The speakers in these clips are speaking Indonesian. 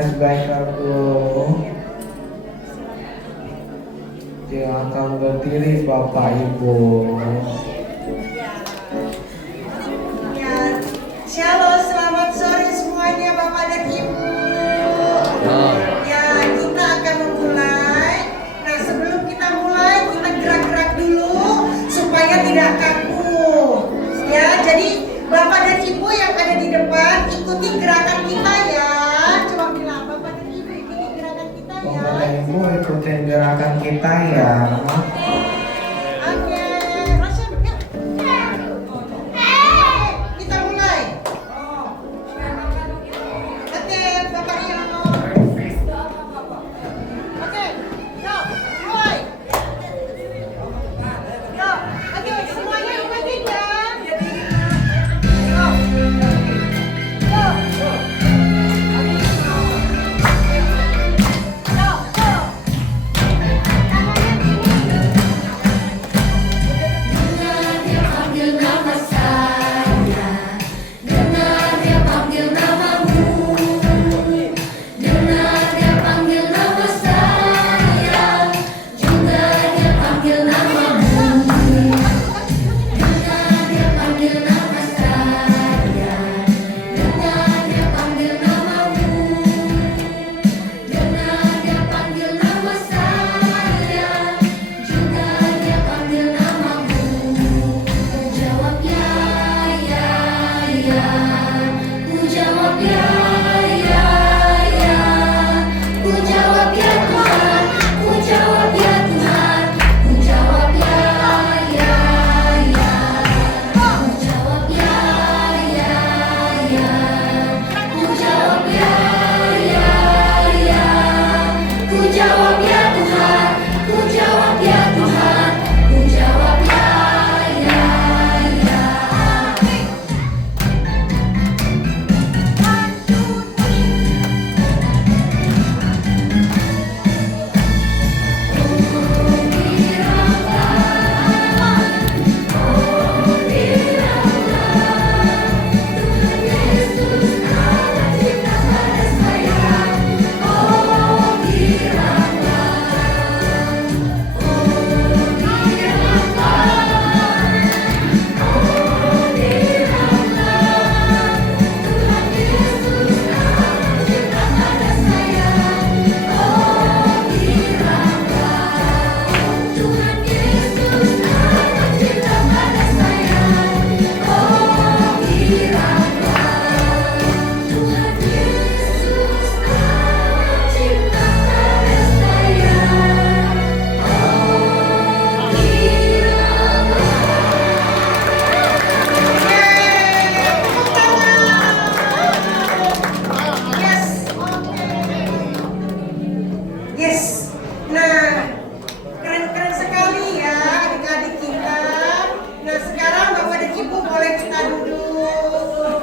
As baik aku yang akan berdiri Bapak Ibu. Ya, shalom, selamat sore semuanya Bapak dan Ibu. Ya, kita akan memulai. Nah, sebelum kita mulai, kita gerak-gerak dulu supaya tidak kaku. Ya, jadi Bapak dan Ibu yang ada di depan ikuti gerakan kita ya. Coba bilang Bapak dan Ibu ikuti gerakan kita ya. Bapak dan Ibu ikutin gerakan kita ya. Oke, Rasya, ya. Kita mulai. Oke, Bapak Yono. Oke, yuk, mulai. Yuk, oke, semuanya ikutin ya. Yuk. Yes. Nah, keren-keren sekali ya adik-adik kita. Nah, sekarang Bapak dan Ibu boleh kita duduk.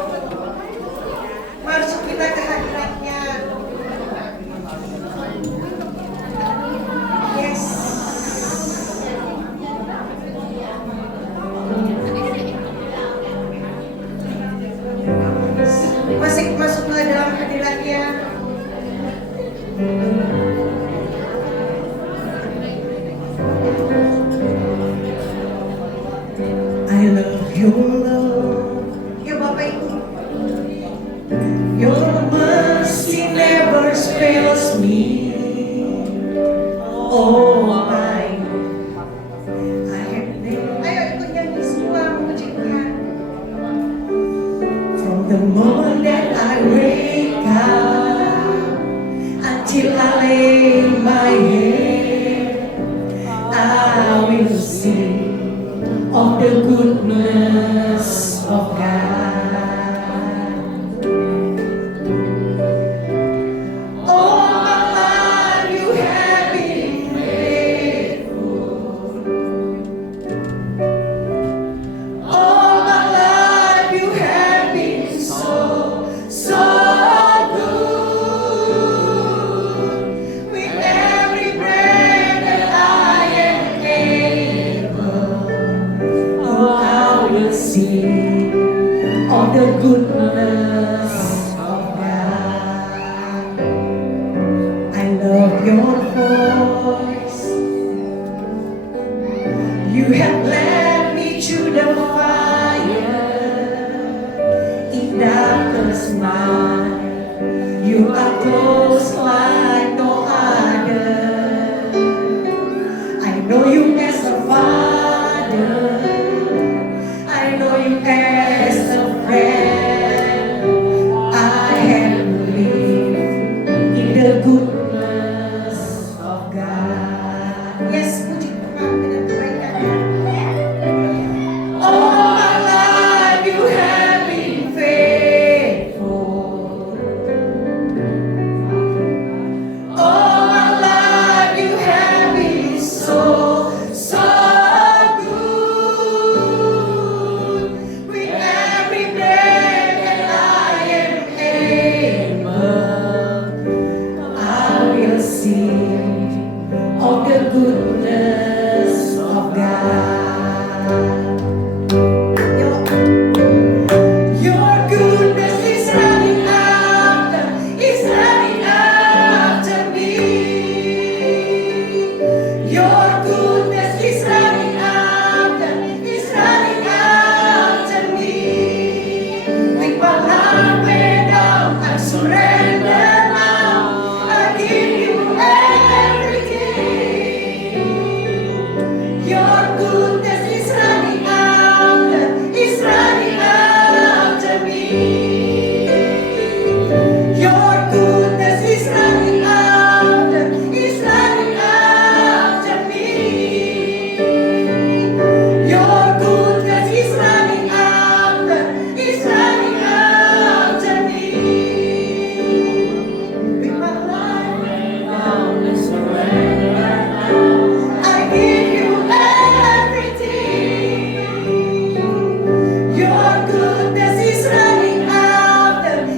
Masuk kita ke hadiratnya. Yes. Masuk ke dalam hadiratnya. I love your love. Ya Bapak Ibu. Your mercy never fails me. Oh my, I have never. Ayo ikut nyanyi semua memuji Tuhan. From the moment that I wake up until I lay my head, I will sing of the goodness of God. All my life you have been faithful. All my life you have been so good. With every breath that I am able, oh, I will sing of the goodness of God. You have led me to the fire in darkest night. You are close like no other. I know you as a father. I know you as a friend. I have believed in the goodness of God. Yes, puji Tuhan dengan kebaikannya. All my life you have been faithful. All my life you have been so good. With every breath that I am able, I will sing of the goodness of God. Your goodness is running after me. Your goodness is running after me. With my life laid down, I surrender now. I give you everything. Your goodness is running after me. Your goodness is running after me. Your goodness is running after me. With my life laid down, I surrender now. I give you everything. Your goodness is running after me.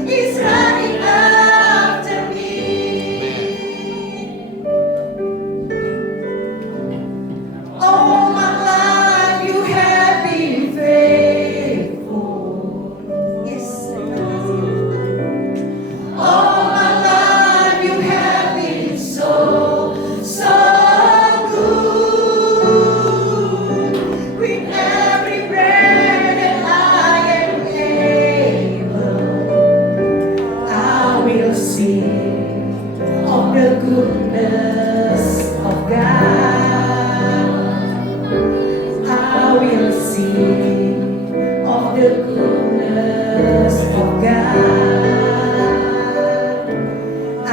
All my life you have been faithful. Yes, all my life you have been so good. With every breath that I am able, I will sing of the goodness of God. I will sing of the goodness of God. I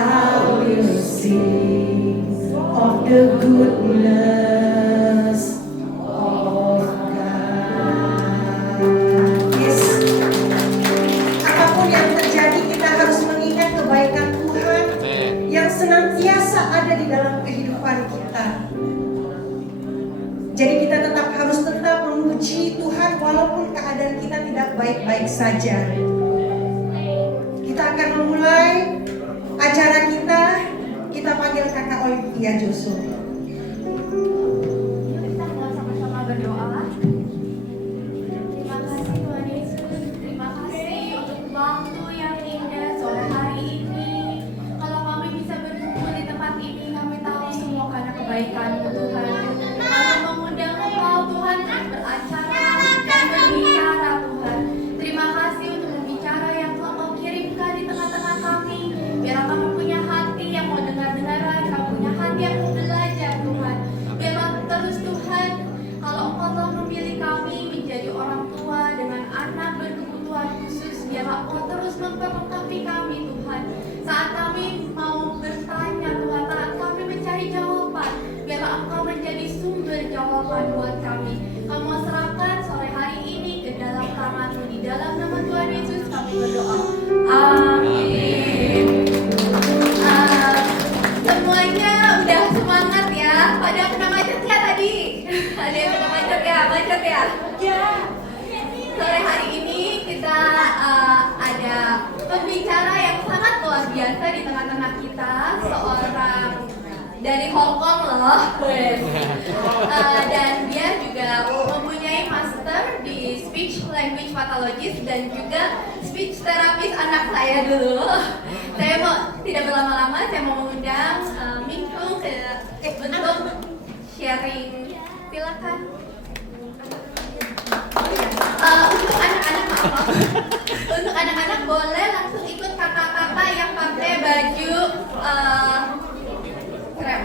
will sing of the goodness of God. Yes. Apapun yang terjadi, kita harus mengingat kebaikan Tuhan yang senantiasa ada di dalam kehidupan kita. Jadi kita harus tetap memuji Tuhan walaupun keadaan kita tidak baik-baik saja. Kita akan memulai acara kita. Kita panggil Kakak Olivia Joshua. Kita mau sama-sama berdoa. Terima kasih Tuhan Yesus. Terima kasih untuk waktu yang indah sore hari ini. Kalau kami bisa berkumpul di tempat ini, kami tahu semua karena kebaikan-Mu Tuhan. Kami mengundang Engkau Tuhan untuk beracara dan berbicara Tuhan. Terima kasih untuk pembicara yang telah Kau kirimkan di tengah-tengah kami. Biar kami punya hati yang mau dengar-dengaran, kami punya hati yang mau belajar Tuhan. Biarlah terus Tuhan, kalau Engkau telah memilih kami menjadi orang tua dengan anak berkebutuhan khusus, biarlah Engkau terus memperlengkapi kami Tuhan. Saat kami mau bertanya Tuhan, saat kami mencari jawaban, biarlah Engkau menjadi sumber jawaban buat kami. Kami mau serahkan sore hari ini ke dalam tangan-Mu. Di dalam nama Tuhan Yesus kami berdoa. Amin. Semuanya udah semangat ya. Pada pernah macet ya tadi? Ada yang pernah macet ya? Macet ya? Ya. Sore hari ini kita ada pembicara yang sangat luar biasa di tengah-tengah kita. Seorang dari Hong Kong loh. Dan dia juga mempunyai master di speech language pathologist dan juga speech therapist anak saya dulu. Saya mau tidak berlama-lama, saya mau mengundang Minggu untuk sharing. Silakan. boleh langsung ikut kakak-kakak yang pakai baju krem.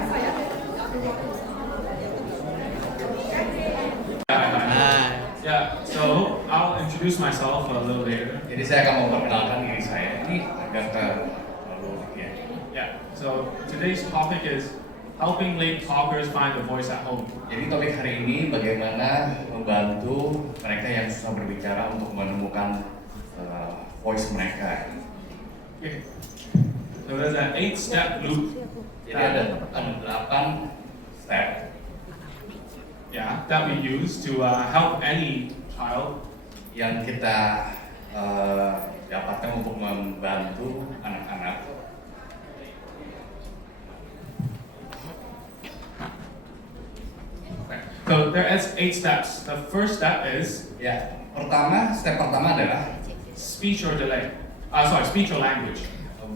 Yeah, so I'll introduce myself a little later. Jadi saya akan memperkenalkan diri saya. Ini agak terlalu ya. Yeah, so today's topic is helping late talkers find a voice at home. Jadi topik hari ini bagaimana membantu mereka yang susah berbicara untuk menemukan voice mereka. Okay. So there's an 8-step loop. Jadi ada 8 step Yeah, that we use to help any child. yang kita dapatkan untuk membantu anak-anak. Okay. So there is 8 steps. The first step is Ya, step pertama adalah speech or delay. Speech or language.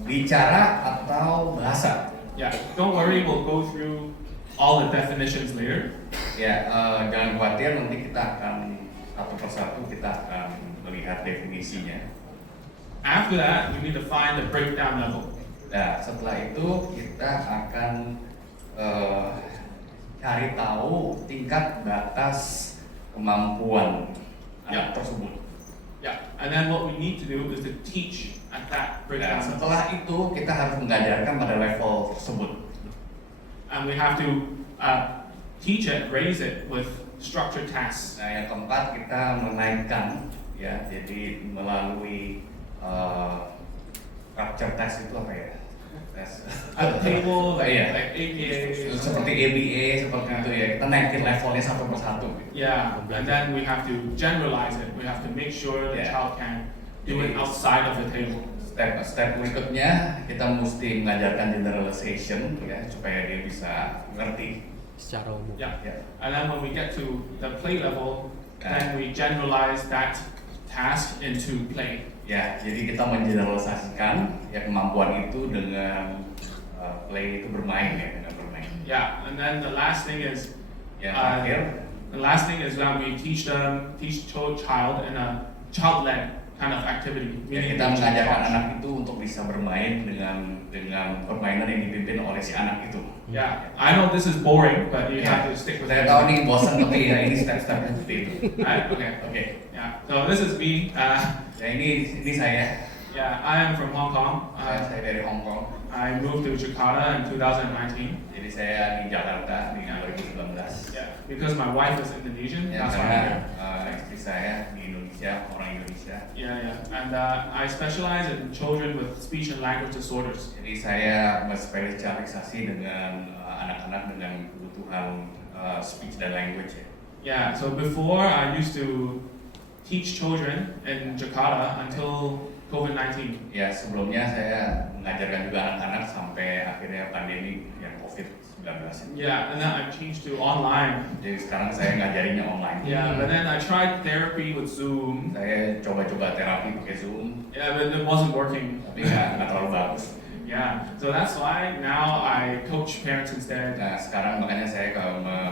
bicara atau bahasa. Yeah, don't worry, we'll go through all the definitions later. Ya, jangan khawatir, nanti kita akan satu persatu kita akan melihat definisinya. After that, we need to find the breakdown level. Nah, setelah itu kita akan cari tahu tingkat batas kemampuan anak tersebut. Yeah, and then what we need to do is to teach at that Dan breakdown level. setelah itu kita harus mengajarkan pada level tersebut. And we have to teach it, raise it with structured tasks. Nah, yang keempat kita menaikkan, ya, jadi melalui structure test itu apa ya? Tes. At the table, like, Iya. like APA. Seperti ABA, seperti itu ya. Kita naikin levelnya satu persatu. Yeah, and then we have to generalize it. We have to make sure the Yeah. child can do it outside of the table. Step berikutnya kita mesti mengajarkan generalization ya supaya dia bisa ngerti. Secara umum. Yeah, Ya. and then when we get to the play level, then we generalize that task into play. Ya, jadi kita mengeneralisasikan ya kemampuan itu dengan play itu bermain ya, dengan bermain. Yeah, and then the last thing is Ya, terakhir that we teach child in a child-led kind of activity. ya, meaning kita they should mengajarkan watch. anak itu untuk bisa bermain dengan permainan yang dipimpin oleh si anak itu. Yeah, I know this is boring, but you have to stick with Saya it. tahu ini bosan tapi ya ini step-stepnya seperti itu. Right, okay. Oke, Yeah, so this is me. ya ini saya. Yeah, I am from Hong Kong. Saya dari Hong Kong. I moved to Jakarta in 2019. Jadi saya di Jakarta di 2019. Yeah, because my wife is Indonesian. Ya, That's why I'm here. karena istri saya di Indonesia, orang Indonesia. Yeah, and I specialize in children with speech and language disorders. Jadi saya berspesialisasi dengan anak-anak dengan kebutuhan speech dan language ya. Yeah, so before I used to teach children in Jakarta until COVID-19. Ya sebelumnya saya mengajarkan juga anak-anak sampai akhirnya pandemi yang COVID-19. Yeah, and then I changed to online. Jadi sekarang saya ngajarinnya online. Yeah, but then I tried therapy with Zoom. Saya coba-coba terapi pakai Zoom, Yeah, but it wasn't working. tapi nggak terlalu bagus. Yeah, so that's why now I coach parents instead. Nah sekarang makanya saya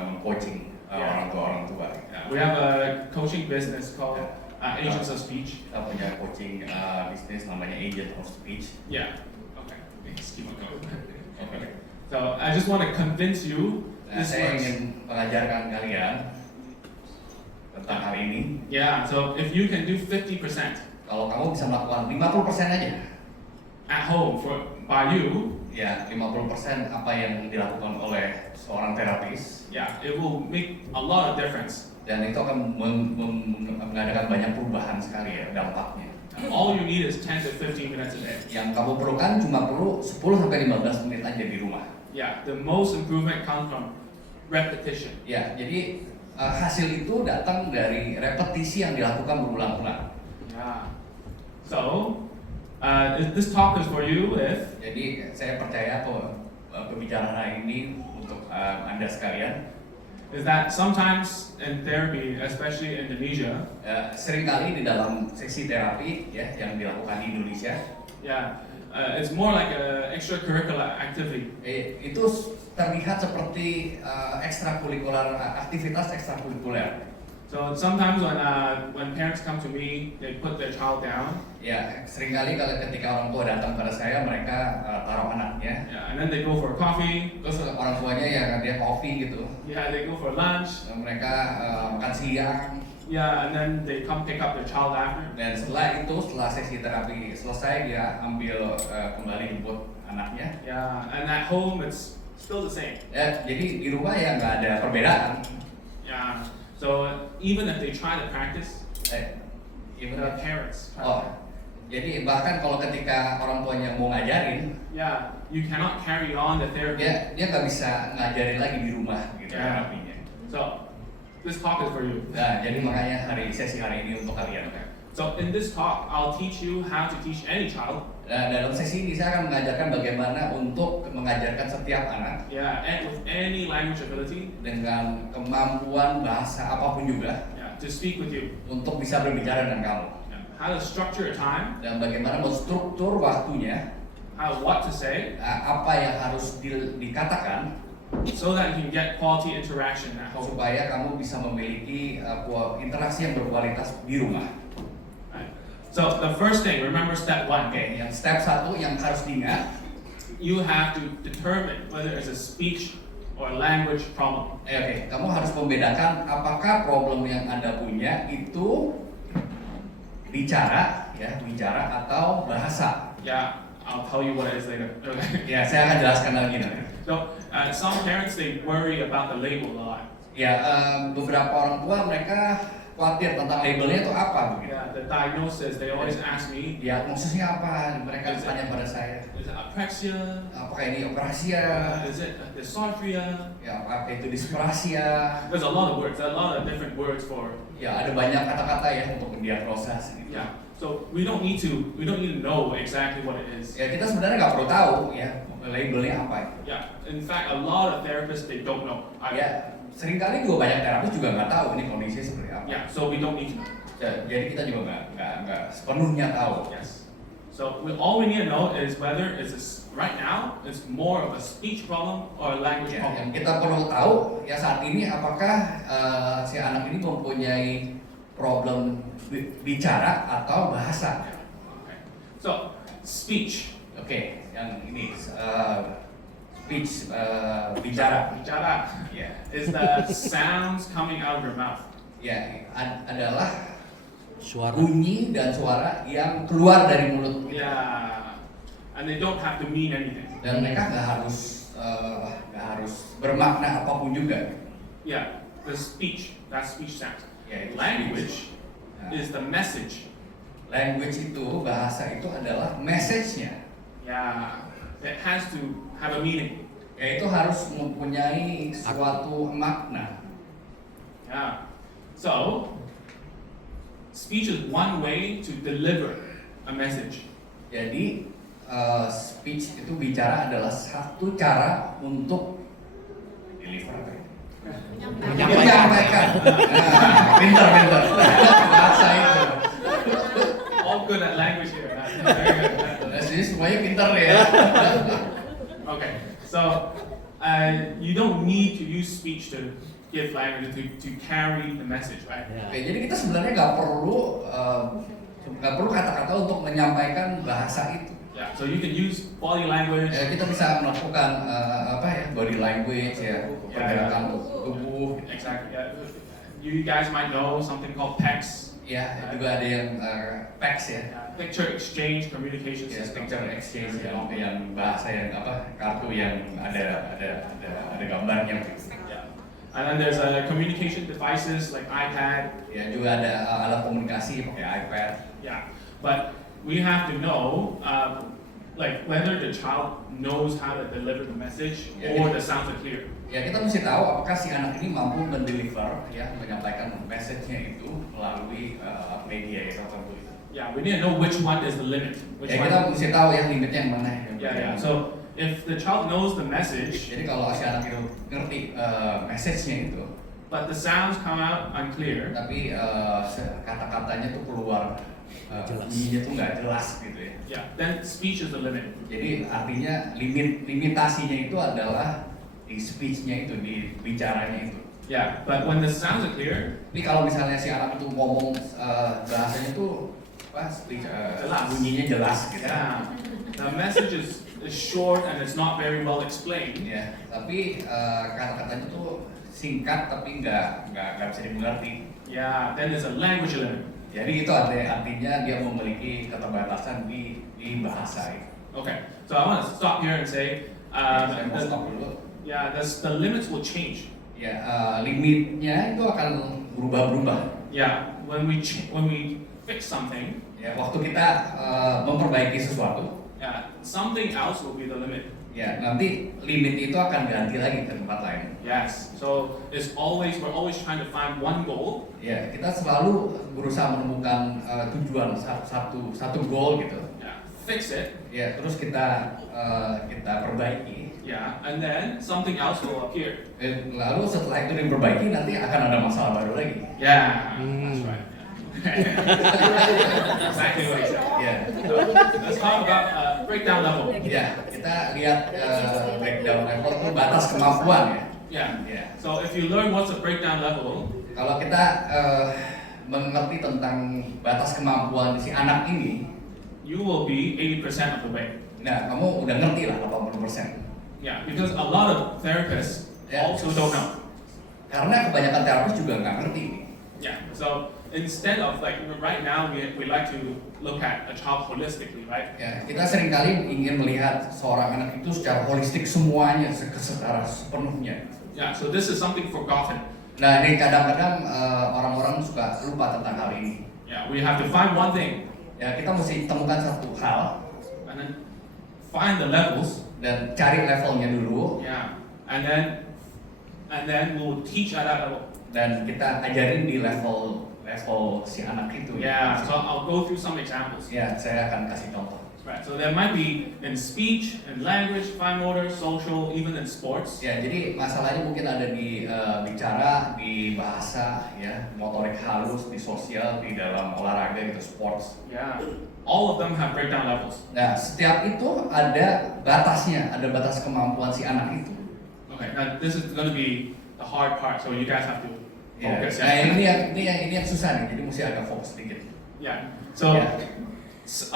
meng-coaching Ya. orang tua. Yeah, we have a coaching business called Agents of Speech. Kita punya coaching bisnis namanya Agent of Speech. Yeah. Okay. Let's keep it going. Oke. So I just want to convince you Nah, this saya works. ingin mengajarkan kalian tentang hal ini. Yeah. So if you can do 50% Kalau kamu bisa melakukan 50% aja, at home by you, ya 50% apa yang dilakukan oleh seorang terapis, yeah, it will make a lot of difference. dan itu akan mengadakan banyak perubahan sekali ya dampaknya. All you need is 10 to 15 minutes a day. Yang kamu perlukan cuma perlu 10 sampai 15 menit aja di rumah. Yeah. The most improvement comes from repetition. Ya, jadi hasil itu datang dari repetisi yang dilakukan berulang-ulang. Yeah. So this talk is for you if Jadi saya percaya bahwa pembicaraan hari ini untuk Anda sekalian. is that sometimes in therapy, especially in Indonesia, Seringkali di dalam sesi terapi ya yang dilakukan di Indonesia, yeah, it's more like a extracurricular activity. itu terlihat seperti aktivitas ekstrakurikuler. So sometimes when parents come to me, they put their child down. Ya, seringkali kalau ketika orang tua datang pada saya, mereka taruh anaknya. Yeah, and then they go for coffee. Terus orang tuanya ya dia kopi gitu. Yeah, they go for lunch. Mereka makan siang. Yeah, and then they come pick up their child after. Dan setelah itu, setelah sesi terapi selesai, dia ambil kembali jemput anaknya. Yeah, and at home it's still the same. Ya, jadi di rumah ya nggak ada perbedaan. Yeah. So even if they try to practice, Even the parents. Oh, jadi bahkan kalau ketika orang tuanya mau ngajarin, Yeah, you cannot carry on the therapy. dia nggak bisa ngajarin lagi di rumah gitu Yeah. terapinya. So this talk is for you. Nah, jadi makanya sesi hari ini untuk kalian. So in this talk, I'll teach you how to teach any child. Nah, dalam sesi ini saya akan mengajarkan bagaimana untuk mengajarkan setiap anak Yeah, and with any language ability. dengan kemampuan bahasa apapun juga Yeah, to speak with you. untuk bisa berbicara dengan kamu. Yeah. How to structure a time. Dan bagaimana menstruktur waktunya, What to say, apa yang harus dikatakan so that you can get quality interaction at home. supaya kamu bisa memiliki interaksi yang berkualitas di rumah. Right. So the first thing, remember step 1. Oke, yang step 1 yang harus diingat, You have to determine whether it's a speech or language problem. Oke, kamu harus membedakan apakah problem yang Anda punya itu bicara atau bahasa. Yeah, I'll tell you what it is later. Okay. Ya, saya akan jelaskan lagi nanti. So some parents, they worry about the label a lot. Ya, beberapa orang tua mereka khawatir tentang labelnya itu apa begitu. Yeah, the diagnosis, they always ask me, Diagnosisnya apa? Mereka tanya pada saya. is it apraxia? Apakah ini operasia? Is it dysarthria? Ya, apa itu dysprasia? There's a lot of words, a lot of different words for. Ya, ada banyak kata-kata ya untuk mendiagnosa gitu. Yeah. So we don't need to know exactly what it is. Ya, kita sebenarnya nggak perlu tahu ya labelnya apa itu. Yeah. In fact, a lot of therapists, they don't know. Ya, seringkali juga banyak terapis juga nggak tahu ini kondisi seperti apa. Yeah. So we don't need to know. Jadi kita juga nggak sepenuhnya tahu. Yes. So all we need to know is whether right now it's more of a speech problem or a language Ya, yang problem. kita perlu tahu ya saat ini apakah si anak ini mempunyai problem bicara atau bahasa. Okay. So speech. Oke, yang ini speech bicara. Bicara Ya, is the sounds coming out of your mouth. ya adalah Suara. bunyi dan suara yang keluar dari mulut kita. Yeah. And they don't have to mean anything. Dan mereka nggak harus bermakna apapun juga. Yeah. The speech, that speech sounds. Ya, itu Language Nah, is the message. language itu, bahasa itu adalah message-nya. Yeah. It has to have a meaning. Yaitu harus mempunyai suatu makna. Yeah. So speech is one way to deliver a message. Jadi speech itu bicara adalah satu cara untuk deliver apa ya? Menyampaikan. Nah, pintar. Bahasa itu. All good at language here. Nah, sini semuanya pintar ya. Okay. So you don't need to use speech to give language to carry the message, right? Oke, jadi kita sebenarnya nggak perlu kata-kata untuk menyampaikan bahasa itu. Yeah. So you can use body language. Kita bisa melakukan body language ya, pergerakan tubuh. Exactly. Yeah. You guys might know something called PECS. Ya, juga ada yang PECS ya. Picture exchange communication Ya, system. picture exchange yang bahasa yang kartu yang ada gambarnya. Yeah. And then there's communication devices like iPad. Ya, juga ada alat komunikasi pakai iPad. Yeah. But we have to know, like whether the child knows how to deliver the message Yeah, or yeah. the sounds are clear. Ya, kita mesti tahu apakah si anak ini mampu mendeliver ya, menyampaikan message-nya itu melalui media yang tertentu. Yeah, we need to know which one is the limit. Which Ya, kita one? mesti tahu yang limitnya yang mana. Yeah. So if the child knows the message, Jadi kalau si anak itu ngerti message-nya itu, but the sounds come out unclear, tapi kata-katanya tuh keluar bunyinya tuh nggak jelas gitu ya. yeah, then speech is the limit. Jadi artinya limitasinya itu adalah di speech-nya itu, di bicaranya itu. Yeah, but when the sounds are clear, Tapi kalau misalnya si anak itu ngomong bahasanya tuh Jelas. bunyinya jelas gitu. yeah, the message is short and it's not very well explained. Ya, tapi kata-katanya tuh singkat tapi nggak bisa dimengerti. Yeah, then there's a language limit. Jadi itu artinya dia memiliki keterbatasan di bahasa. Okay, so I want to stop here and say, Saya mau stop dulu. yeah, the limits will change. Ya, limitnya itu akan berubah-berubah. Yeah, when we fix something, Ya, waktu kita memperbaiki sesuatu, yeah, something else will be the limit. ya nanti limit itu akan ganti lagi ke tempat lain. Yes, so we're always trying to find one goal. Ya, kita selalu berusaha menemukan tujuan satu goal gitu. Yeah, fix it. Ya, terus kita perbaiki. Yeah, and then something else will appear. Lalu setelah itu diperbaiki nanti akan ada masalah baru lagi. Yeah, that's right. Exactly what he said. Ya, So, let's talk about breakdown level. ya kita lihat breakdown level itu batas kemampuan ya. Yeah. Ya, So if you learn what's a breakdown level, kalau kita mengerti tentang batas kemampuan si anak ini, you will be 80% of the way. nah kamu udah ngerti lah 80%. Yeah, because a lot of therapists Yeah. also don't know. Karena kebanyakan terapis juga nggak ngerti. Yeah. So instead of like right now we like to look at a child holistically, right? Ya, kita seringkali ingin melihat seorang anak itu secara holistik semuanya, secara sepenuhnya. Yeah. So this is something forgotten. Nah, ini kadang-kadang orang-orang suka lupa tentang hal ini. Yeah. We have to find one thing Ya, kita mesti temukan satu hal and then find the levels. dan cari levelnya dulu Yeah. And then we'll teach at that level. dan kita ajarin di level si anak itu. Yeah. So I'll go through some examples. Ya, saya akan kasih contoh. Right. So there might be in speech, in language, fine motor, social, even in sports. Ya, jadi masalahnya mungkin ada di bicara, di bahasa, ya, motorik halus, di sosial, di dalam olahraga gitu, sports. Yeah. All of them have breakdown levels. Nah, setiap itu ada batasnya, ada batas kemampuan si anak itu. Okay. Now this is going to be the hard part, so you guys have to Ya, focus. nah ini yang susah nih, jadi mesti agak fokus sedikit. Yeah. So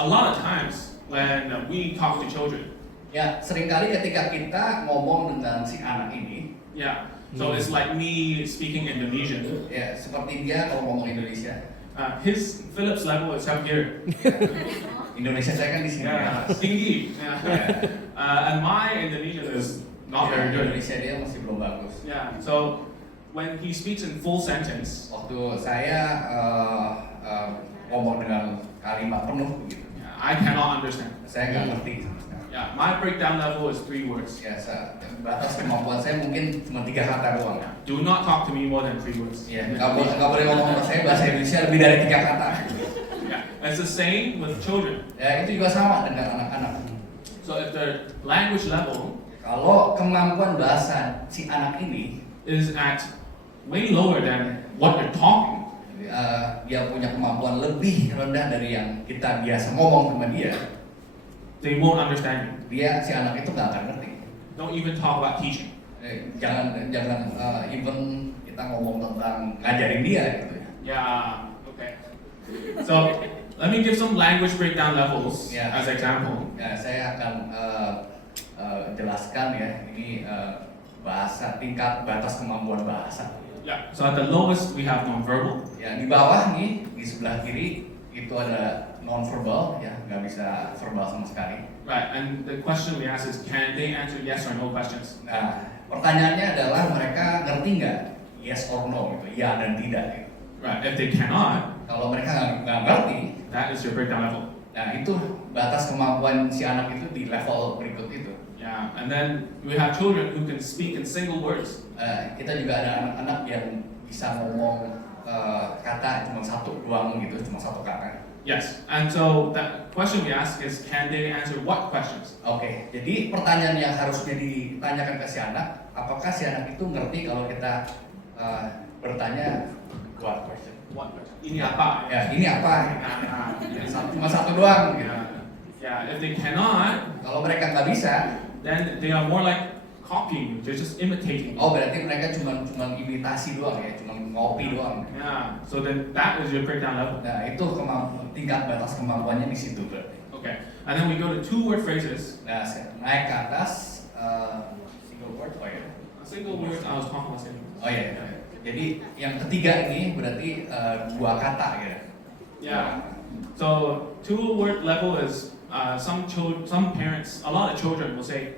a lot of times when we talk to children, Ya, seringkali ketika kita ngomong dengan si anak ini, yeah. So it's like me speaking Indonesian. ya seperti dia kalau ngomong Indonesia. His Phillips level is up here. Indonesia saya kan di sini. Yeah. Tinggi. Yeah. And my Indonesian is not very good. Indonesia dia masih belum bagus. Yeah. So when he speaks in full sentence, Waktu saya ngomong dengan kalimat penuh gitu, yeah, I cannot understand. saya nggak ngerti sama sekali. Yeah. My breakdown level is 3 words. Ya, batas kemampuan saya mungkin cuma 3 kata doang. Do not talk to me more than 3 words. Ya, nggak boleh ngomong sama saya bahasa Indonesia lebih dari 3 kata. Yeah. It's the same with children. Ya, itu juga sama dengan anak-anak. So if the language level Kalau kemampuan bahasa si anak ini is at way lower than what you're talking, dia punya kemampuan lebih rendah dari yang kita biasa ngomong sama dia, they won't understand you. si anak itu nggak akan ngerti. Don't even talk about teaching. Jangan even kita ngomong tentang ngajarin dia gitu ya. Yeah, okay. So let me give some language breakdown levels Yeah. as example. Ya, saya akan jelaskan ya, ini bahasa tingkat batas kemampuan bahasa. Yeah. So at the lowest we have nonverbal. Ya, di bawah nih, di sebelah kiri itu ada non-verbal, ya, nggak bisa verbal sama sekali. Right. And the question we ask is, can they answer yes or no questions? Nah, pertanyaannya adalah mereka ngerti nggak yes or no gitu, ya dan tidak gitu. Right. If they cannot, Kalau mereka nggak ngerti, that is your breakdown level. nah itu batas kemampuan si anak itu di level berikut itu. Yeah. And then we have children who can speak in single words. Kita juga ada anak-anak yang bisa ngomong kata cuma satu doang gitu, cuma satu kata. Yes. And so the question we ask is, can they answer what questions? Oke, jadi pertanyaan yang harusnya ditanyakan ke si anak, apakah si anak itu ngerti kalau kita bertanya what question? What question? Ini apa? Ya, ini apa? Cuma satu doang gitu. Yeah. Yeah. If they cannot, Kalau mereka nggak bisa, then they are more like copying you, they're just imitating you. Oh, berarti mereka cuma imitasi doang ya, cuma ngopi doang. Yeah, so then that is your breakdown level. Nah, itu tingkat batas kemampuannya di situ berarti. Okay, and then we go to 2-word phrases. Nah, naik ke atas single word, oh ya. A single word, I was talking about single words. Oh ya. Jadi yang ketiga ini berarti dua kata ya. Yeah. So 2-word level is some parents, a lot of children will say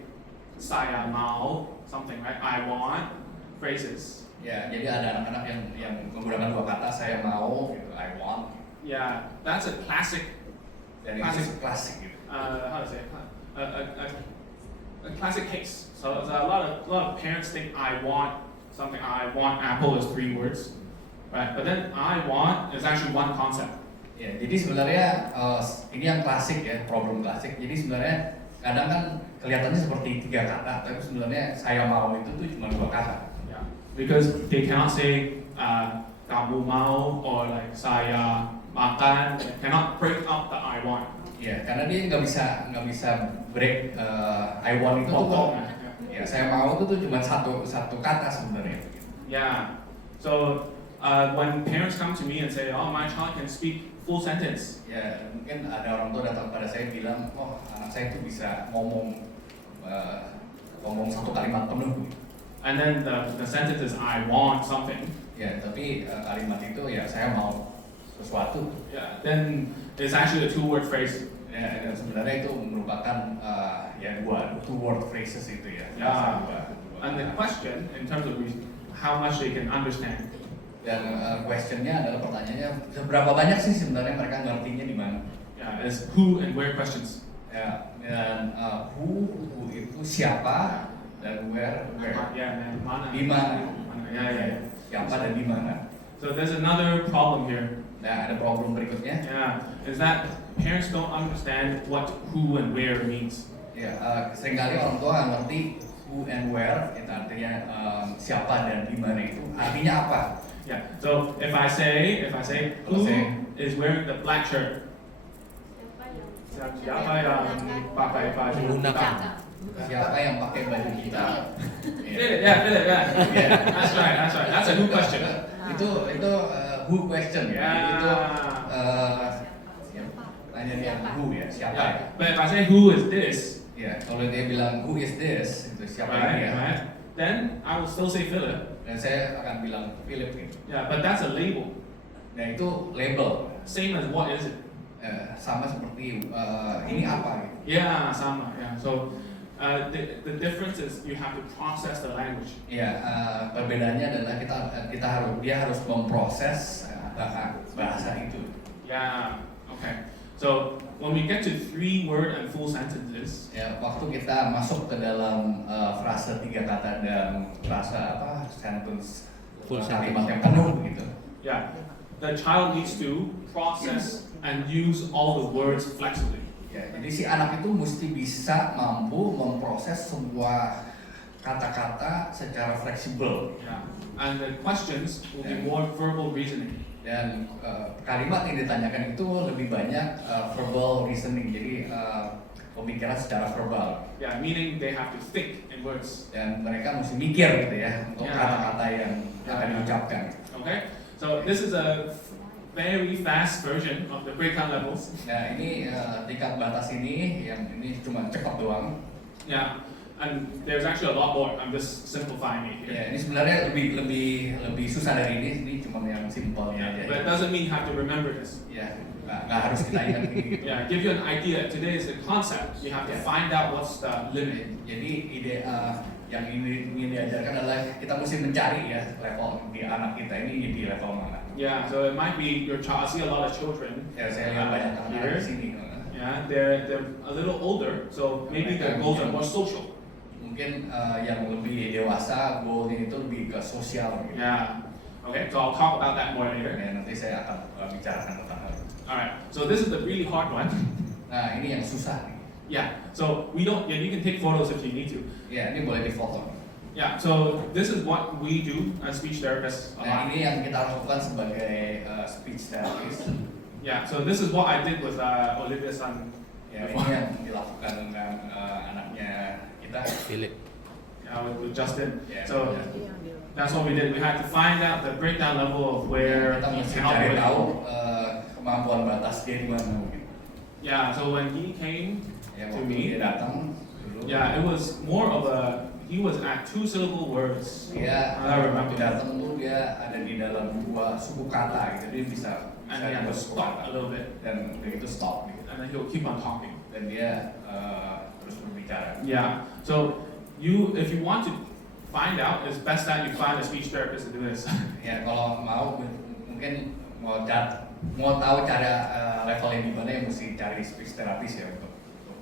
saya mau something, right? I want phrases. Ya, jadi ada anak-anak yang menggunakan dua kata, saya mau, gitu, I want. Yeah, that's a classic. Dan itu klasik gitu. How to say it? A classic case. So there's a lot of parents think I want something. I want apple is 3 words, right? But then I want is actually one concept. Ya, jadi sebenarnya ini yang klasik ya, problem klasik. Jadi sebenarnya kadang kan kelihatannya seperti 3 kata, tapi sebenarnya saya mau itu tuh cuma 2 kata. Yeah, because they cannot say kamu mau or like saya makan. They cannot break out the I want. Ya, karena dia nggak bisa break I want itu tuh. Potong, Ya, saya mau itu tuh cuma satu kata sebenarnya. Yeah. So when parents come to me and say, "Oh, my child can speak full sentence," Ya, mungkin ada orang tua datang pada saya bilang, oh anak saya itu bisa ngomong satu kalimat penuh. and then the sentence is "I want something," Ya, tapi kalimat itu ya saya mau sesuatu. yeah, then it's actually a 2-word phrase. Ya, dan sebenarnya itu merupakan ya two word phrases itu ya. Yeah. Dua And the kata. question, in terms of how much they can understand, Dan questionnya adalah pertanyaannya seberapa banyak sih sebenarnya mereka ngertinya di mana? yeah, is who and where questions. Ya, dan who itu siapa dan where Yeah, and mana. di mana? Yeah, yeah, yeah. Siapa dan di mana? So there's another problem here. Nah, ada problem berikutnya. Yeah, is that parents don't understand what who and where means. Ya, seringkali orang tua nggak ngerti who and where, itu artinya siapa dan di mana itu artinya apa? Yeah. So if I say who is wearing the black shirt, siapa yang pakai baju hitam? Siapa yang pakai baju hitam? Fit it, yeah. Yeah. That's right. That's a who question. Itu who question ya. Yeah. Jadi itu nanya dia who ya, siapa ya? Yeah. But if I say who is this, Ya, kalau dia bilang who is this, itu siapa ini ya? right, then I will still say Philip. Dan saya akan bilang Philip gitu. Yeah, but that's a label. Nah itu label. Same as what is it? Sama seperti ini apa gitu. Yeah, sama. Yeah. So the difference is you have to process the language. Ya, perbedaannya adalah dia harus memproses bahasa itu. Yeah. Okay. So when we get to 3-word and full sentences, Ya, waktu kita masuk ke dalam frase 3 kata dan frase sentence Full kalimat yang penuh gitu. yeah, the child needs to process and use all the words flexibly. Ya, jadi si anak itu mesti bisa mampu memproses sebuah kata-kata secara fleksibel. Yeah. And the questions will be Yeah. more verbal reasoning. Dan kalimat yang ditanyakan itu lebih banyak verbal reasoning, jadi pemikiran secara verbal. Yeah, meaning they have to think in words. Dan mereka mesti mikir gitu ya untuk Ya. kata-kata yang akan diucapkan. Okay. So this is a very fast version of the breakdown levels. Nah ini tingkat batas ini cuma cepat doang. Yeah. And there's actually a lot more. I'm just simplifying it here. Ya ini sebenarnya lebih susah dari ini cuma yang simpelnya aja. But it doesn't mean you have to remember this. Ya nggak harus kita ingat gitu. Yeah, give you an idea. Today is the concept. You have to Yeah. find out what's the limit. Jadi ide yang ingin diajarkan adalah kita mesti mencari ya level di anak kita ini di level mana. Yeah, so it might be your child. I see a lot of children. Ya saya lihat banyak anak di sini. Yeah, they're a little older, so maybe their goals are more social. Mungkin yang lebih dewasa goalnya itu lebih ke sosial gitu. Yeah. Okay, so I'll talk about that more later. Ya, nanti saya akan bicarakan tentang hal itu. Alright, so this is the really hard one. Nah ini yang susah nih. Yeah, so we don't, yeah, you can take photos if you need to. Ya ini boleh difoto. Yeah, so this is what we do as speech therapists a Nah lot. ini yang kita lakukan sebagai speech therapist. Yeah, so this is what I did with Olivia Sun. Ya ini yang dilakukan dengan anaknya kita. Philip. with Justin. Ya, So that's what we did. We had to find out the breakdown level of where kita he mesti can help cari with. tahu kemampuan batas dia di mana gitu. Yeah, so when he came Ya, to waktu me, dia datang dulu. yeah, it was more of he was at 2-syllable words. Dia I remember that. datang tuh dia ada di dalam 2 suku kata gitu, dia bisa And he had to stop a little bit, dan begitu stop gitu. and then he'll keep on talking. Dan dia terus berbicara. Yeah. So if you want to find out, it's best that you find a speech therapist to do this. Ya kalau mau mungkin mau tahu cara levelnya di mana yang mesti cari speech therapist ya untuk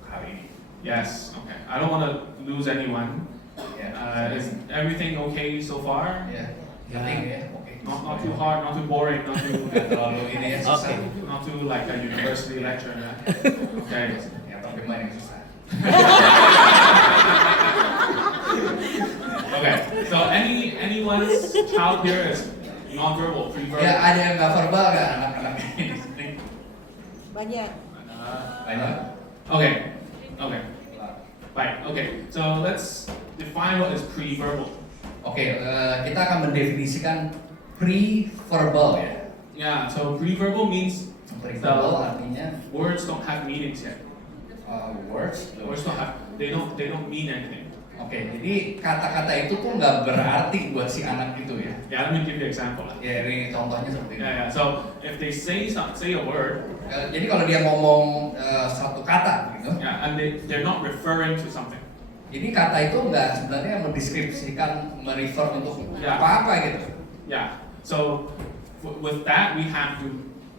hal ini. Yes. Okay. I don't want to lose anyone. Ya, Is everything okay so far? ya, penting ya, oke. Not too hard, not too boring, not too Nggak terlalu ini ya susah. not too like a university lecture. Yeah? Okay. Ya tapi main yang susah. Okay. So anyone's child here is non-verbal, pre-verbal. Ya ada yang nggak verbal nggak anak-anak ini di sini? Banyak. Banyak. Okay. Okay. Right. Okay. So let's define what is pre-verbal. Oke, kita akan mendefinisikan pre-verbal ya. Yeah. So pre-verbal means Pre-verbal artinya words don't have meanings yet. words. Words don't have. They don't mean anything. Oke, jadi kata-kata itu tuh nggak berarti buat si anak itu ya. Yeah. Let me give you an example. Ya, ini contohnya seperti ini. Yeah. Yeah. So if they say a word, Jadi kalau dia ngomong satu kata gitu, yeah, and they're not referring to something. jadi kata itu nggak sebenarnya mendeskripsikan, merefer untuk Ya. apa-apa gitu. Yeah. So with that, we have to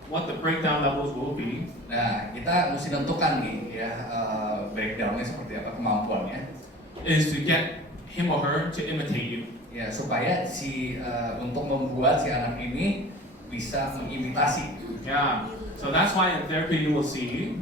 what the breakdown levels will be. Nah, kita mesti tentukan nih ya breakdownnya seperti apa, kemampuannya. Is to get him or her to imitate you. Ya supaya untuk membuat si anak ini bisa mengimitasi. Yeah. So that's why in therapy you will see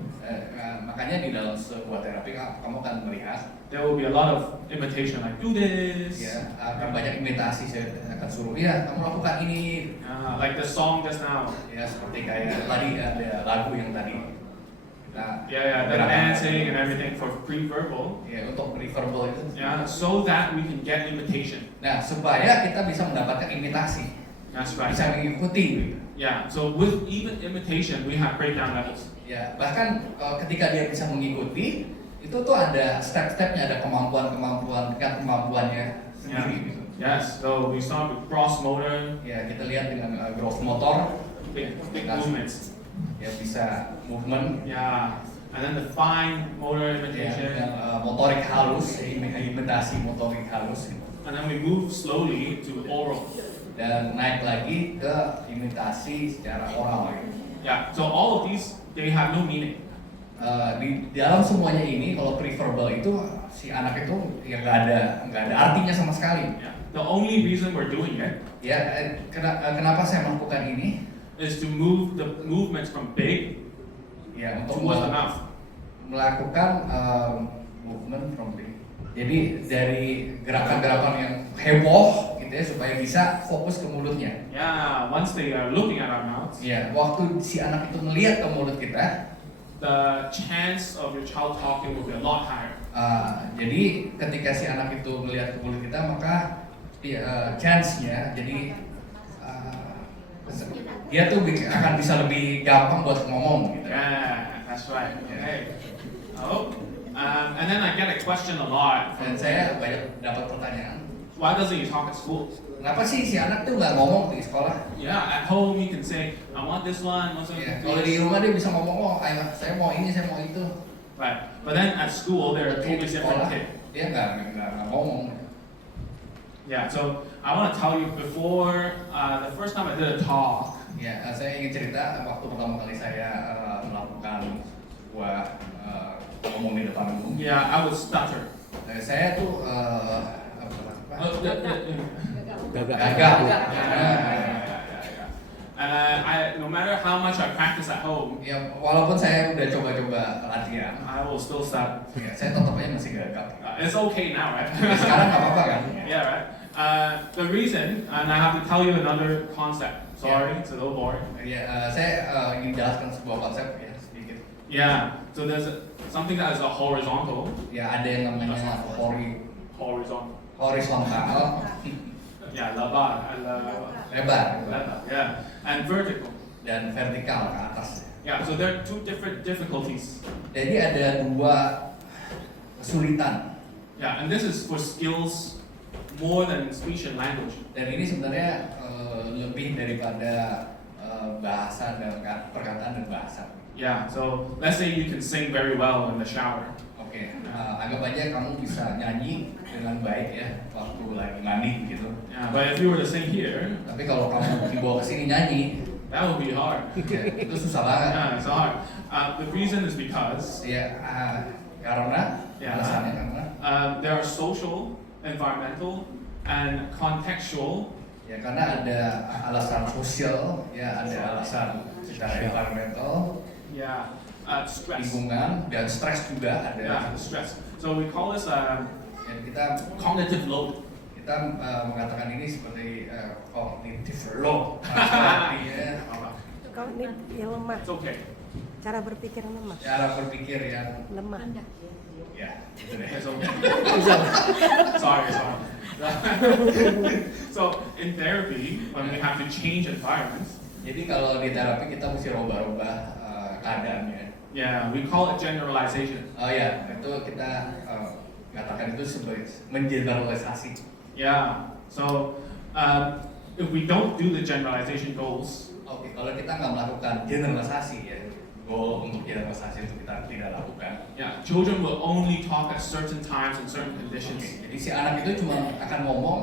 Makanya di dalam sebuah terapi kamu akan melihat there will be a lot of imitation, like do this. ya akan banyak imitasi. Saya akan suruh ya kamu lakukan ini. Like the song just now. Ya seperti kayak tadi ada lagu yang tadi. Nah, Yeah, the dancing and everything for pre-verbal. ya untuk pre-verbal itu. Yeah, so that we can get imitation. Nah supaya kita bisa mendapatkan imitasi, That's right. bisa mengikuti. Gitu. Yeah. So with even imitation, we have breakdown levels. Ya bahkan ketika dia bisa mengikuti itu tuh ada step-stepnya, ada tingkat kemampuannya sendiri. Gitu. Yes. So we start with gross motor, Ya kita lihat dengan gross motor, big movements. ya bisa movement, Yeah. And then the fine motor ya, imitation. motorik halus, imitasi motorik halus, gitu. And then we move slowly to oral. Dan naik lagi ke imitasi secara oral. Gitu. Yeah. So all of these, they have no meaning. Di dalam semuanya ini kalau pre-verbal itu si anak itu ya nggak ada artinya sama sekali. Yeah. The only reason we're doing it Ya kenapa saya melakukan ini? is to move the movements from big Ya untuk towards the mouth. melakukan movement from big. Jadi dari gerakan-gerakan yang heboh gitu ya supaya bisa fokus ke mulutnya. Yeah. Once they are looking at our mouths, Ya waktu si anak itu melihat ke mulut kita, the chance of your child talking will be a lot higher. jadi ketika si anak itu melihat ke mulut kita maka chance-nya jadi dia tuh akan bisa lebih gampang buat ngomong gitu. Yeah, that's right. Okay. Oh, and then I get a question a lot. Dan saya banyak dapat pertanyaan, Why doesn't he talk at school? kenapa sih si anak tuh nggak ngomong di sekolah? Yeah, at home he can say, I want this one, what's Ya, kalau di rumah dia bisa ngomong, oh ayo, saya mau ini, saya mau itu. Right. But then at school they're a Tapi totally di different sekolah kid. dia nggak ngomong. Yeah, so I want to tell you before the first time I did a talk, Ya, saya ingin cerita waktu pertama kali saya melakukan sebuah ngomong di depan umum. yeah, I would stutter. Saya tuh Gagal. gagal. And no matter how much I practice at home, Ya, walaupun saya udah coba-coba latihan, I will still stutter. ya, saya tetap aja masih gagal. It's okay now, right? Sekarang nggak apa-apa kan? Yeah, right. The reason, and I have to tell you another concept. Sorry, it's a little boring. Ya, saya ingin jelaskan sebuah konsep ya sedikit. Yeah. So there's something that is a horizontal. Ya, ada yang namanya Horizontal. horizontal, Yeah, lebar, lebar, lebar, yeah, and vertical. dan vertikal ke atas. Yeah, so there are two different difficulties. Jadi ada dua kesulitan. Yeah, and this is for skills more than speech and language. Dan ini sebenarnya lebih daripada bahasa dan perkataan dan bahasa. Yeah, so let's say you can sing very well in the shower. Oke, anggap aja kamu bisa nyanyi dengan baik ya waktu lagi mandi gitu. Yeah, but if you were to sing here, Tapi kalau kamu dibawa ke sini nyanyi, that would be hard. ya, itu susah banget. Yeah, it's hard. The reason is because Ya, karena Ya. alasannya karena there are social, environmental, and contextual. ya karena ada alasan sosial, ya ada alasan secara environmental, Yeah, stress. lingkungan dan stres juga ada. Yeah, stress. So we call this Dan kita cognitive load. mengatakan ini seperti cognitive load. Artinya Kau ini yang lemah, It's okay. cara berpikir lemah. cara berpikir yang Lemah. ya gitu deh. It's okay. sorry. So in therapy, when we have to change environments, Jadi kalau di terapi kita mesti rubah-rubah keadaannya. yeah, we call it generalization. Oh ya, itu kita katakan itu sebagai mengeneralisasi. Yeah. So if we don't do the generalization goals, Oke, kalau kita nggak melakukan generalisasi ya, goal untuk generalisasi itu kita tidak lakukan. yeah, children will only talk at certain times and certain Oke, conditions. jadi si anak itu cuma akan ngomong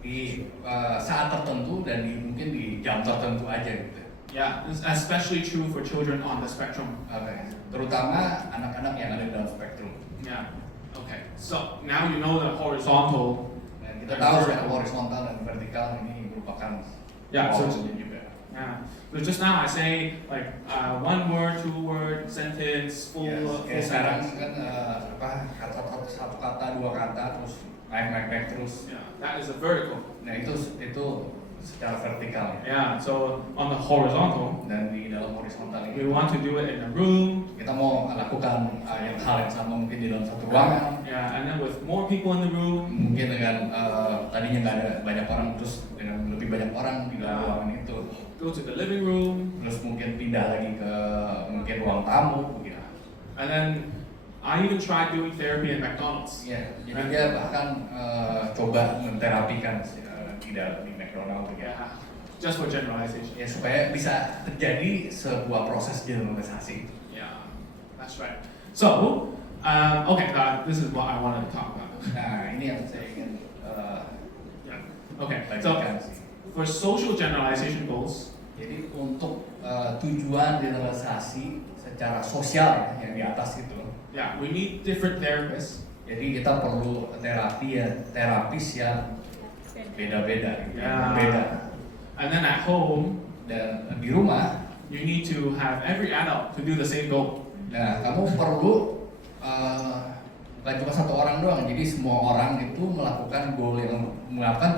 di saat tertentu dan mungkin di jam tertentu aja gitu. Yeah, it's especially true for children on the spectrum. Oke, terutama anak-anak yang ada dalam spektrum. Yeah. Okay. So now you know the horizontal. Dan kita tahu ya horizontal dan vertikal ini merupakan Ya, so- powernya juga. Yeah. So just now I say like one word, two word, sentence, full, Ya, full kayak sekarang sentence. kan satu kata, dua kata, terus naik terus. Yeah, that is a vertical. Nah itu secara vertikal ya. Yeah. So on the horizontal, Dan di dalam horizontal we ini want to do it in a room. kita mau lakukan hal yang sama mungkin di dalam satu ruangan. Yeah, and then with more people in the room. Mungkin dengan tadinya nggak ada banyak orang, terus dengan lebih banyak orang di dalam ruangan itu. Go to the living room, Terus mungkin pindah lagi ke mungkin ruang tamu begitu. and then I even tried doing therapy at McDonald's. Ya, jadi dia bahkan coba menterapikan di McDonald begitu. Yeah, just for generalization. Ya supaya bisa terjadi sebuah proses generalisasi. Yeah, that's right. So, okay, this is what I wanted to talk about. Nah ini yang saya ingin Yeah. Okay, so bagikan sih. for social generalization goals, Jadi untuk tujuan generalisasi secara sosial ya, yang di atas itu. yeah, we need different therapists. Jadi kita perlu terapis yang beda-beda, gitu, Ya. berbeda. And then at home, Dan di rumah, you need to have every adult to do the same goal. nah kamu perlu bukan cuma satu orang doang. Jadi semua orang itu melakukan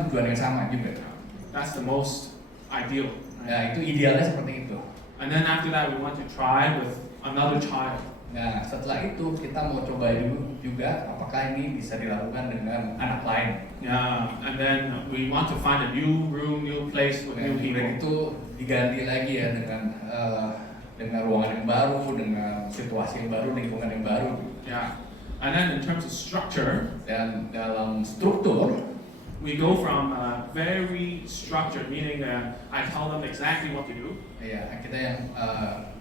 tujuan yang sama juga. That's the most ideal. Nah itu idealnya seperti itu. And then after that, we want to try with another child. Nah setelah itu kita mau coba dulu juga apakah ini bisa dilakukan dengan anak lain. Yeah, and then we want to find a new room, new place with new Nah, kemudian people. itu diganti lagi ya dengan ruangan yang baru, dengan situasi yang baru, lingkungan yang baru. Yeah, and then in terms of structure, Dan dalam struktur, we go from very structured, meaning I tell them exactly what to do, ya kita yang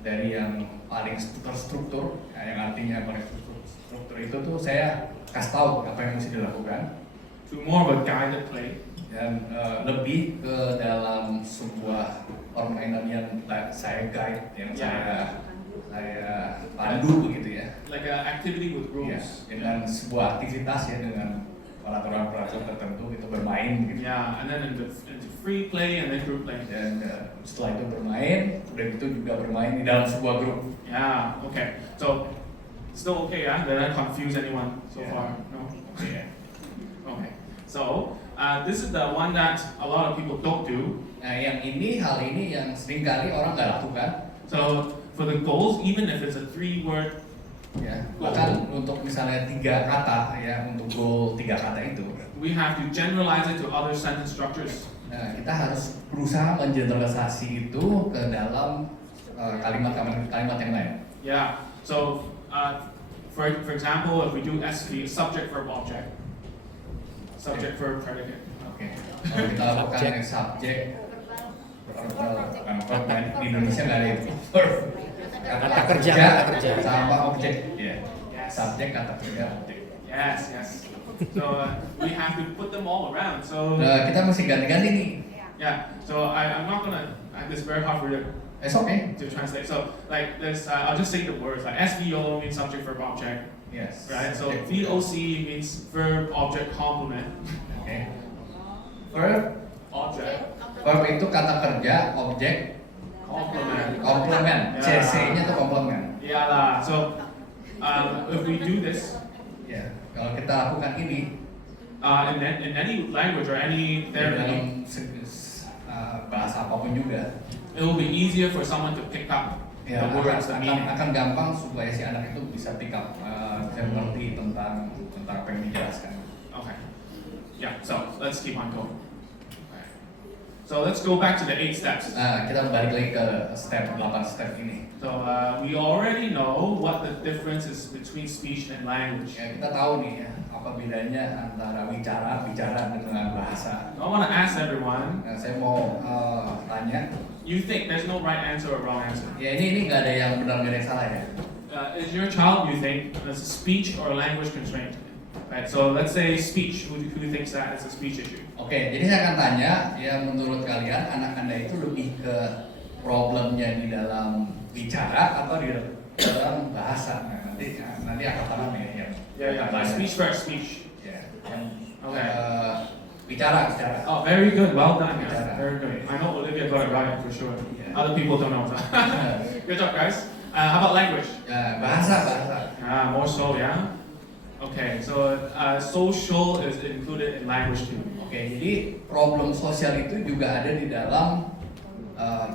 dari yang paling terstruktur, ya, yang artinya paling struktur itu tuh saya kasih tahu apa yang mesti dilakukan. to more of a guided play. Dan lebih ke dalam sebuah permainan yang saya guide, yang saya pandu begitu ya. Like an activity with Ya, rules. dengan sebuah aktivitas ya dengan peraturan-peraturan tertentu itu bermain gitu. Yeah, and then into free play and then group play. Dan setelah itu bermain, kemudian itu juga bermain di dalam sebuah grup. Yeah, okay. So, still okay, yeah? Did I confuse anyone so Yeah. far? No? Ya. Okay. So, this is the one that a lot of people don't do. Nah, hal ini yang seringkali orang nggak lakukan. So, for the goals, even if it's a 3-word Ya, bahkan untuk misalnya 3 kata ya, untuk goal 3 kata itu, we have to generalize it to other sentence structures. nah, kita harus berusaha mengeneralisasi itu ke dalam kalimat yang lain. Yeah. So, for example, if we do SV, subject verb object, subject verb predicate. Oke. Kalau kita lakukan yang subjek, di Indonesia nggak ada itu. Verb. Kata kerja. Sama objek. Ya. Yes. Subjek, kata kerja, objek. Yes. So we have to put them all around. So Nah, kita mesti ganti-ganti nih. yeah. So I'm not gonna. This is very hard for you It's okay. to translate. So like this, I'll just say the words. Like SVO means subject verb object, Yes. right? So Subjek. VOC means verb object complement. Oke. Verb, Object verb itu kata kerja, objek, complement. komplement. Ya. CC-nya tuh komplement. Yeah lah. So if we do this Ya. Kalau kita lakukan ini in any language or any therapy, dalam bahasa apapun juga, it will be easier for someone to pick up ya, the words, the meaning. akan gampang supaya si anak itu bisa pick up, bisa mengerti tentang apa yang dijelaskan. Okay. Yeah. So let's keep on going. Alright. So let's go back to the 8 steps. Nah, kita balik lagi ke step 8 step ini. So we already know what the difference is between speech and language. Ya, kita tahu nih ya, apa bedanya antara bicara dengan bahasa. I want to ask everyone. Nah, saya mau tanya, You think there's no right answer or wrong answer? ya ini nggak ada yang benar nggak ada yang salah ya. Is your child, you think, is speech or language constraint? Right. So let's say speech. Who thinks that is a speech issue? Oke, jadi saya akan tanya, ya menurut kalian anak Anda itu lebih ke problemnya di dalam bicara atau di dalam bahasa? Nah, nanti akan tahu ya. Yeah. Speech first. Speech. Ya, yang Okay. bicara. Oh, very good. Well done, guys. Bicara. Very good. I know Olivia got it right for sure. Yeah. Other people don't know. Good job, guys. How about language? Ya, bahasa. More so, yeah. Okay, so social is included in language too. Oke, jadi problem sosial itu juga ada di dalam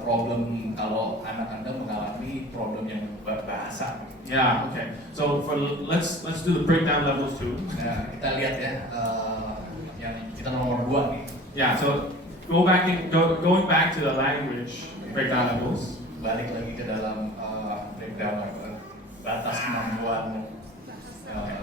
problem kalau anak Anda mengalami problem yang berbahasa. Yeah. Okay. So let's do the breakdown levels too. Nah, kita lihat ya, yang kita nomor 2 nih. Yeah. So going back to the language breakdown levels. Balik lagi ke dalam breakdown batas kemampuan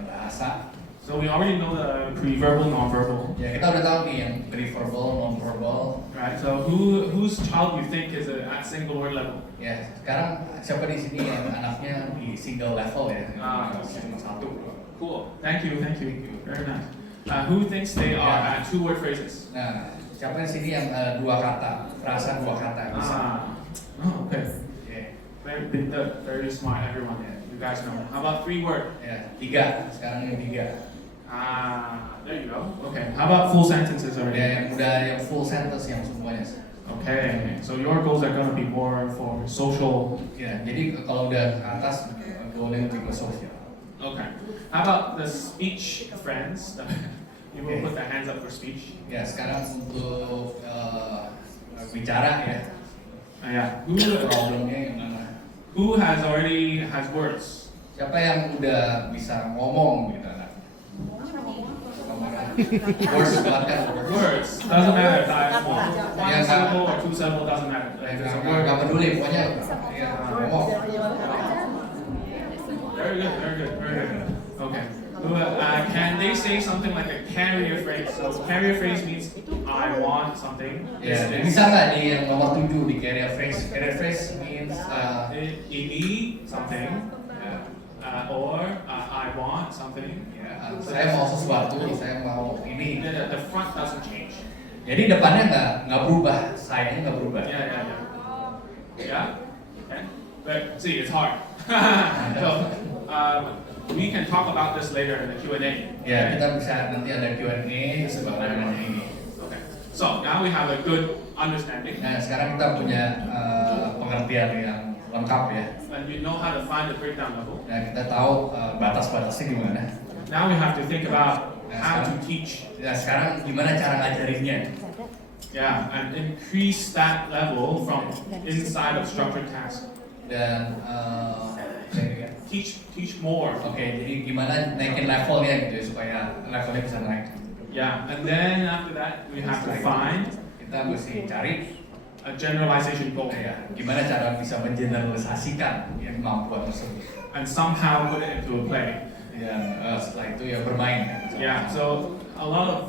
bahasa. So we already know the pre-verbal, non-verbal. Ya, kita udah tahu nih yang preverbal, non-verbal. Right. So whose child you think is at single word level? Ya, sekarang siapa di sini yang anaknya di single level ya? Okay. Cuma 1. Cool. Thank you. Very nice. Who thinks they are at 2-word phrases? Nah, siapa di sini yang 2 kata, frasa 2 kata bisa? Oh, okay. Ya, Very smart, everyone. You guys know. How about 3-word? ya, 3. Sekarang yang 3. There you go. Okay. How about full sentences already? Ya, yang udah yang full sentence yang semuanya. Okay. So your goals are going to be more for social. Ya, jadi kalau udah ke atas, goalnya lebih ke sosial. Okay. How about the speech friends? You will put the hands up for speech. Ya, sekarang untuk bicara ya, Yeah. problemnya yang mana? Who already has words? Siapa yang udah bisa ngomong gitu anak? Words bahkan Words doesn't matter if it's small. One Yeah, syllable or 2 syllable doesn't matter. If it's a word. nggak peduli, pokoknya ya, ngomong. Very good. Okay. Can they say something like a carrier phrase? So carrier phrase means I want something. Ya, bisa nggak di yang nomor 7 di carrier phrase? Carrier phrase means Ini something. Or I want something. ya, saya mau sesuatu, saya mau ini. The front doesn't change. Jadi depannya nggak berubah, sayanya nggak berubah. Yeah. Okay. But see, it's hard. So we can talk about this later in the Q&A. Ya, kita bisa nanti ada Q&A sebagaimana ini. Okay. So now we have a good understanding, Nah, sekarang kita punya pengertian yang lengkap ya. and you know how to find the breakdown level. Nah, kita tahu batas-batasnya gimana. Now we have to think about how to teach. Nah, sekarang gimana cara ngajarinnya? Yeah, and increase that level from inside of structured tasks. Dan teach more. Oke, jadi gimana naikin levelnya gitu ya supaya levelnya bisa naik. Yeah, and then after that we have to find Kita mesti cari a generalization goal ya, gimana cara bisa mengeneralisasikan ya, kemampuan tersebut. and somehow put it into a play. Dan setelah itu ya bermain ya. Yeah, so a lot of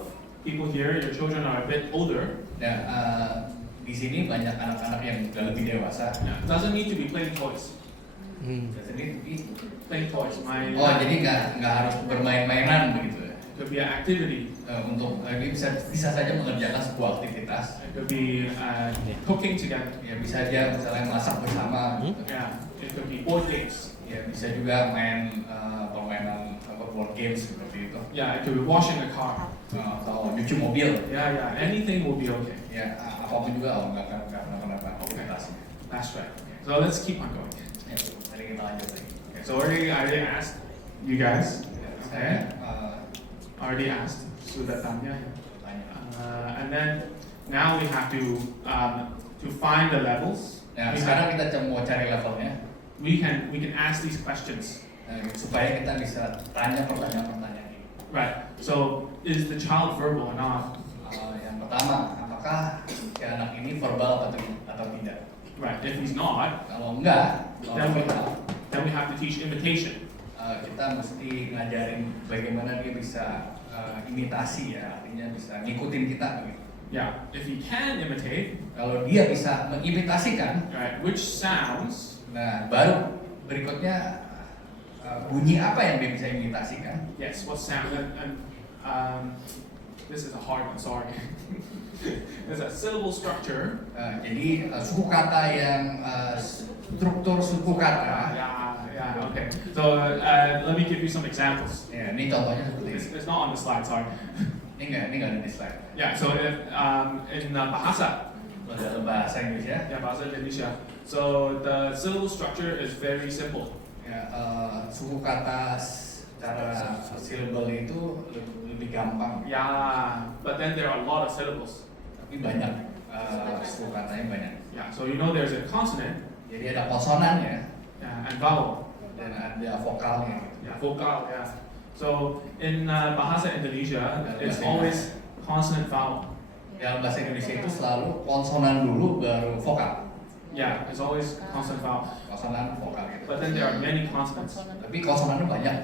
people here, your children are a bit older. Ya, di sini banyak anak-anak yang udah lebih dewasa. Yeah, doesn't need to be playing toys. Jadi, Playing toys, oh jadi nggak harus bermain-mainan begitu ya. could be an activity. Untuk ini bisa saja mengerjakan sebuah aktivitas. It could be cooking together. Ya bisa aja misalnya masak bersama. Yeah, it could be board games. Ya bisa juga main permainan board games seperti itu. Yeah, it could be washing a car. Atau nyuci mobil. Yeah, anything will be okay. Ya apapun juga nggak kenapa-napa aktivitasnya. That's right. So let's keep on going. Ya, mari kita lanjut lagi. Okay, so I already asked you guys. Saya Already asked. Sudah tanya. tanya. And then now we have to find the levels. Ya, We sekarang have- kita mau cari levelnya we can ask these questions. supaya kita bisa tanya pertanyaan-pertanyaan ini. Right. So is the child verbal or not? Yang pertama, apakah si anak ini verbal atau tidak? Right. If he's not, Kalau enggak, then we have to teach imitation. kita mesti ngajarin bagaimana dia bisa imitasi ya, artinya bisa ngikutin kita begitu. Yeah. If he can imitate, Kalau dia bisa mengimitasikan, right, which sounds, nah baru berikutnya bunyi apa yang dia bisa imitasikan? yes, what sound? And this is a hard one. Sorry. There's a syllable structure. Jadi suku kata yang struktur suku kata. Yeah. Okay. So let me give you some examples. Ya, ini contohnya seperti ini. It's not on the slide. Sorry. Ini enggak ada di slide. Yeah. So if in bahasa, Dalam bahasa Indonesia, yeah, bahasa Indonesia. So the syllable structure is very simple. ya, suku kata secara syllable itu lebih gampang, Yeah. But then there are a lot of syllables. tapi banyak suku katanya banyak. Yeah. So you know there's a consonant, Jadi ada konsonannya yeah, and vowel. dan ada vokalnya. Gitu. Yeah. Vocal. Yeah. So in bahasa Indonesia, it's always consonant vowel. Dalam bahasa Indonesia itu selalu konsonan dulu baru vokal, Yeah. It's always consonant vowel. konsonan vokal gitu. But then there are many consonants. Tapi konsonannya banyak.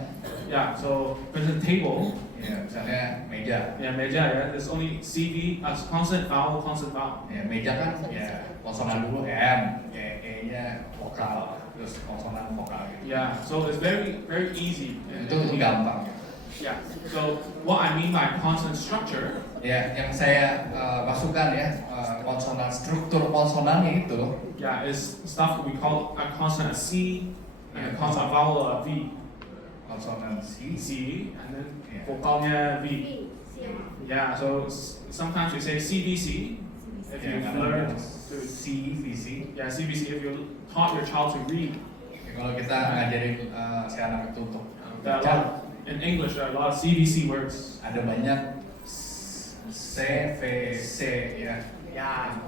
Yeah. So for the table, Ya, misalnya meja. yeah, meja, yeah, there's only CV as consonant vowel, consonant vowel. Ya, meja kan ya konsonan dulu M, E-nya vokal, terus konsonan vokal gitu. Yeah. So it's very easy. Itu gampang. Gitu. Yeah. So what I mean by consonant structure, Ya, yang saya masukkan ya konsonan, struktur konsonannya itu yeah, is stuff we call a consonant C and a consonant vowel V. konsonan C, C and then Yeah. vocalnya V. Yeah. So sometimes we say CVC if ya, you've learned to. C, VC. Yeah, CVC if you taught your child to read. Ya, kalau kita ngajarin si anak itu untuk There are a baca, lot, in English there are a lot of CVC words. ada banyak C, V, C ya. Yeah.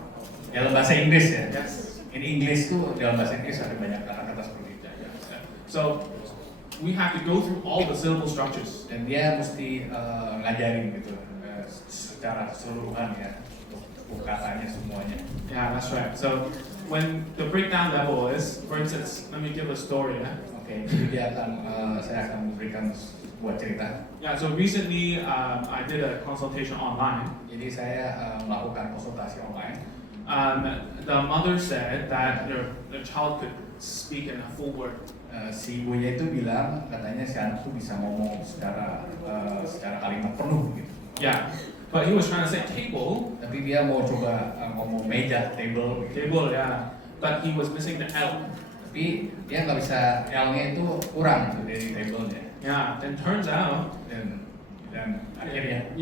Dalam bahasa Inggris ya. Yes. Ini Inggris tuh dalam bahasa Inggris ada banyak kata-kata seperti itu. Yeah. So we have to go through all the syllable structures. Dan dia mesti ngajarin gitu secara keseluruhan ya untuk katanya semuanya. Yeah, that's right. So when the breakdown level is, for instance, let me give a story. Yeah. Oke, jadi dia akan saya akan memberikan sebuah cerita. Yeah. So recently, I did a consultation online. Jadi saya melakukan konsultasi online. The mother said that the child could speak in a full word. Si ibunya itu bilang katanya si anak tuh bisa ngomong secara kalimat penuh gitu. Yeah. But he was trying to say table, Tapi dia mau coba ngomong meja, table gitu. table, yeah. But he was missing the L. Tapi dia nggak bisa L-nya itu kurang gitu dari table-nya. Yeah. Then turns out, Dan akhirnya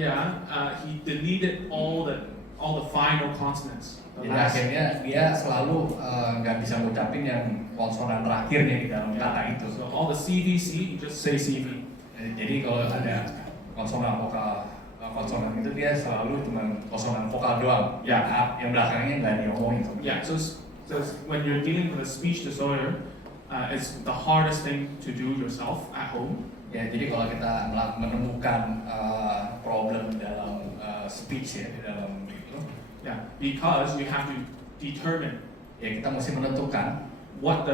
he deleted all the final consonants. The jadi last- akhirnya dia selalu nggak bisa ngucapin yang konsonan terakhirnya di dalam kata itu. So all the CVC, you just say CV. Jadi kalau ada konsonan vokal konsonan itu dia selalu cuma konsonan vokal doang. Ya. Yang belakangnya nggak diomongin. Yeah. So when you're dealing with a speech disorder, it's the hardest thing to do yourself at home. Ya, jadi kalau kita menemukan problem dalam speech ya, di dalam itu, Yeah, because you have to determine ya kita mesti menentukan what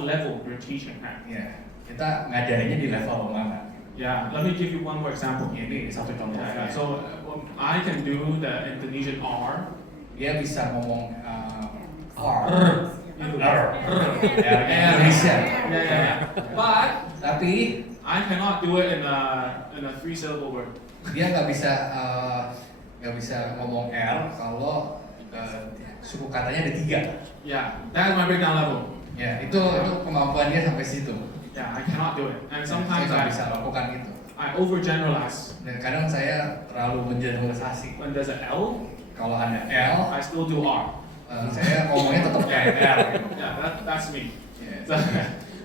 level you're teaching at. ya kita ngajarinnya di level mana. Yeah, let me give you one more example. Ini satu contoh. Yeah, yeah. So I can do the Indonesian R. Dia bisa ngomong R, Gitu. ya, Indonesia. Yeah. But Tapi I cannot do it in a 3-syllable word. dia nggak bisa ngomong R kalau suku katanya ada 3. Yeah, that's my breakdown level. Ya, itu kemampuan dia sampai situ. Yeah, I cannot do it. And Saya sometimes nggak bisa lakukan itu. I overgeneralize. Dan kadang saya terlalu mengeneralisasi. When there's an L, Kalau ada L, I still do R. saya ngomongnya tetap kayak L. Gitu. Yeah, that's me. Ya.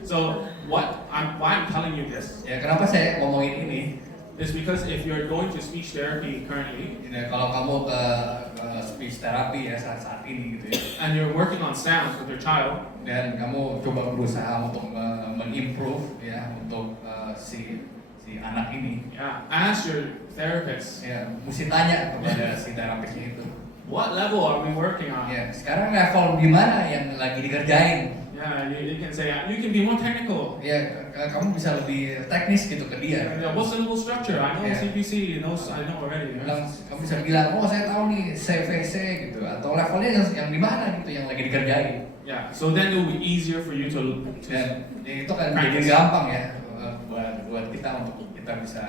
So why I'm telling you this Ya, kenapa saya ngomongin ini? is because if you're going to speech therapy currently Ya, kalau kamu ke speech therapy ya saat ini gitu ya, and you're working on sounds with your child, dan kamu coba berusaha untuk mengimprove ya untuk si anak ini, yeah, ask your therapist, ya mesti tanya kepada si terapisnya itu. what level are we working on? Ya, sekarang level di mana yang lagi dikerjain? Yeah, you can say you can be more technical. Ya, kamu bisa lebih teknis gitu ke dia. Yeah, what's the level structure? I know Yeah. CPC, I know already. Kamu bisa bilang, oh saya tahu nih CVC gitu, atau levelnya yang di mana gitu yang lagi dikerjain. Yeah, so then it will be easier for you to Dan ya, itu kan jadi Practice. gampang ya buat kita untuk kita bisa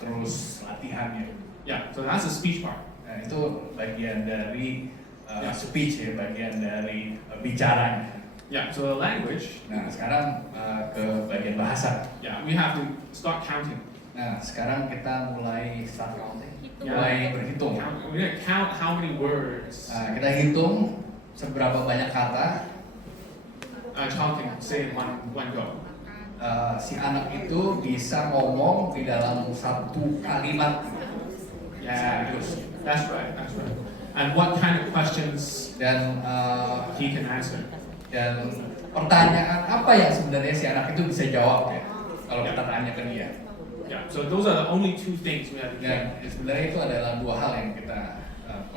terus latihan ya. yeah. So that's the speech part. Nah, itu bagian dari Ya. speech ya, bagian dari bicaranya. Yeah. So the language. Nah sekarang ke bagian bahasa. Yeah, we have to start counting. Nah sekarang kita mulai start counting, Ya. mulai berhitung. We're gonna count how many words Nah, kita hitung seberapa banyak kata a child can say in one go. si anak itu bisa ngomong di dalam satu kalimat. Yeah, that's right. And what kind of questions Dan he can answer. dan pertanyaan apa yang sebenarnya si anak itu bisa jawab ya kalau kita tanya ke dia. Yeah. So those are the only two things we have to do, Dan sebenarnya itu adalah dua hal yang kita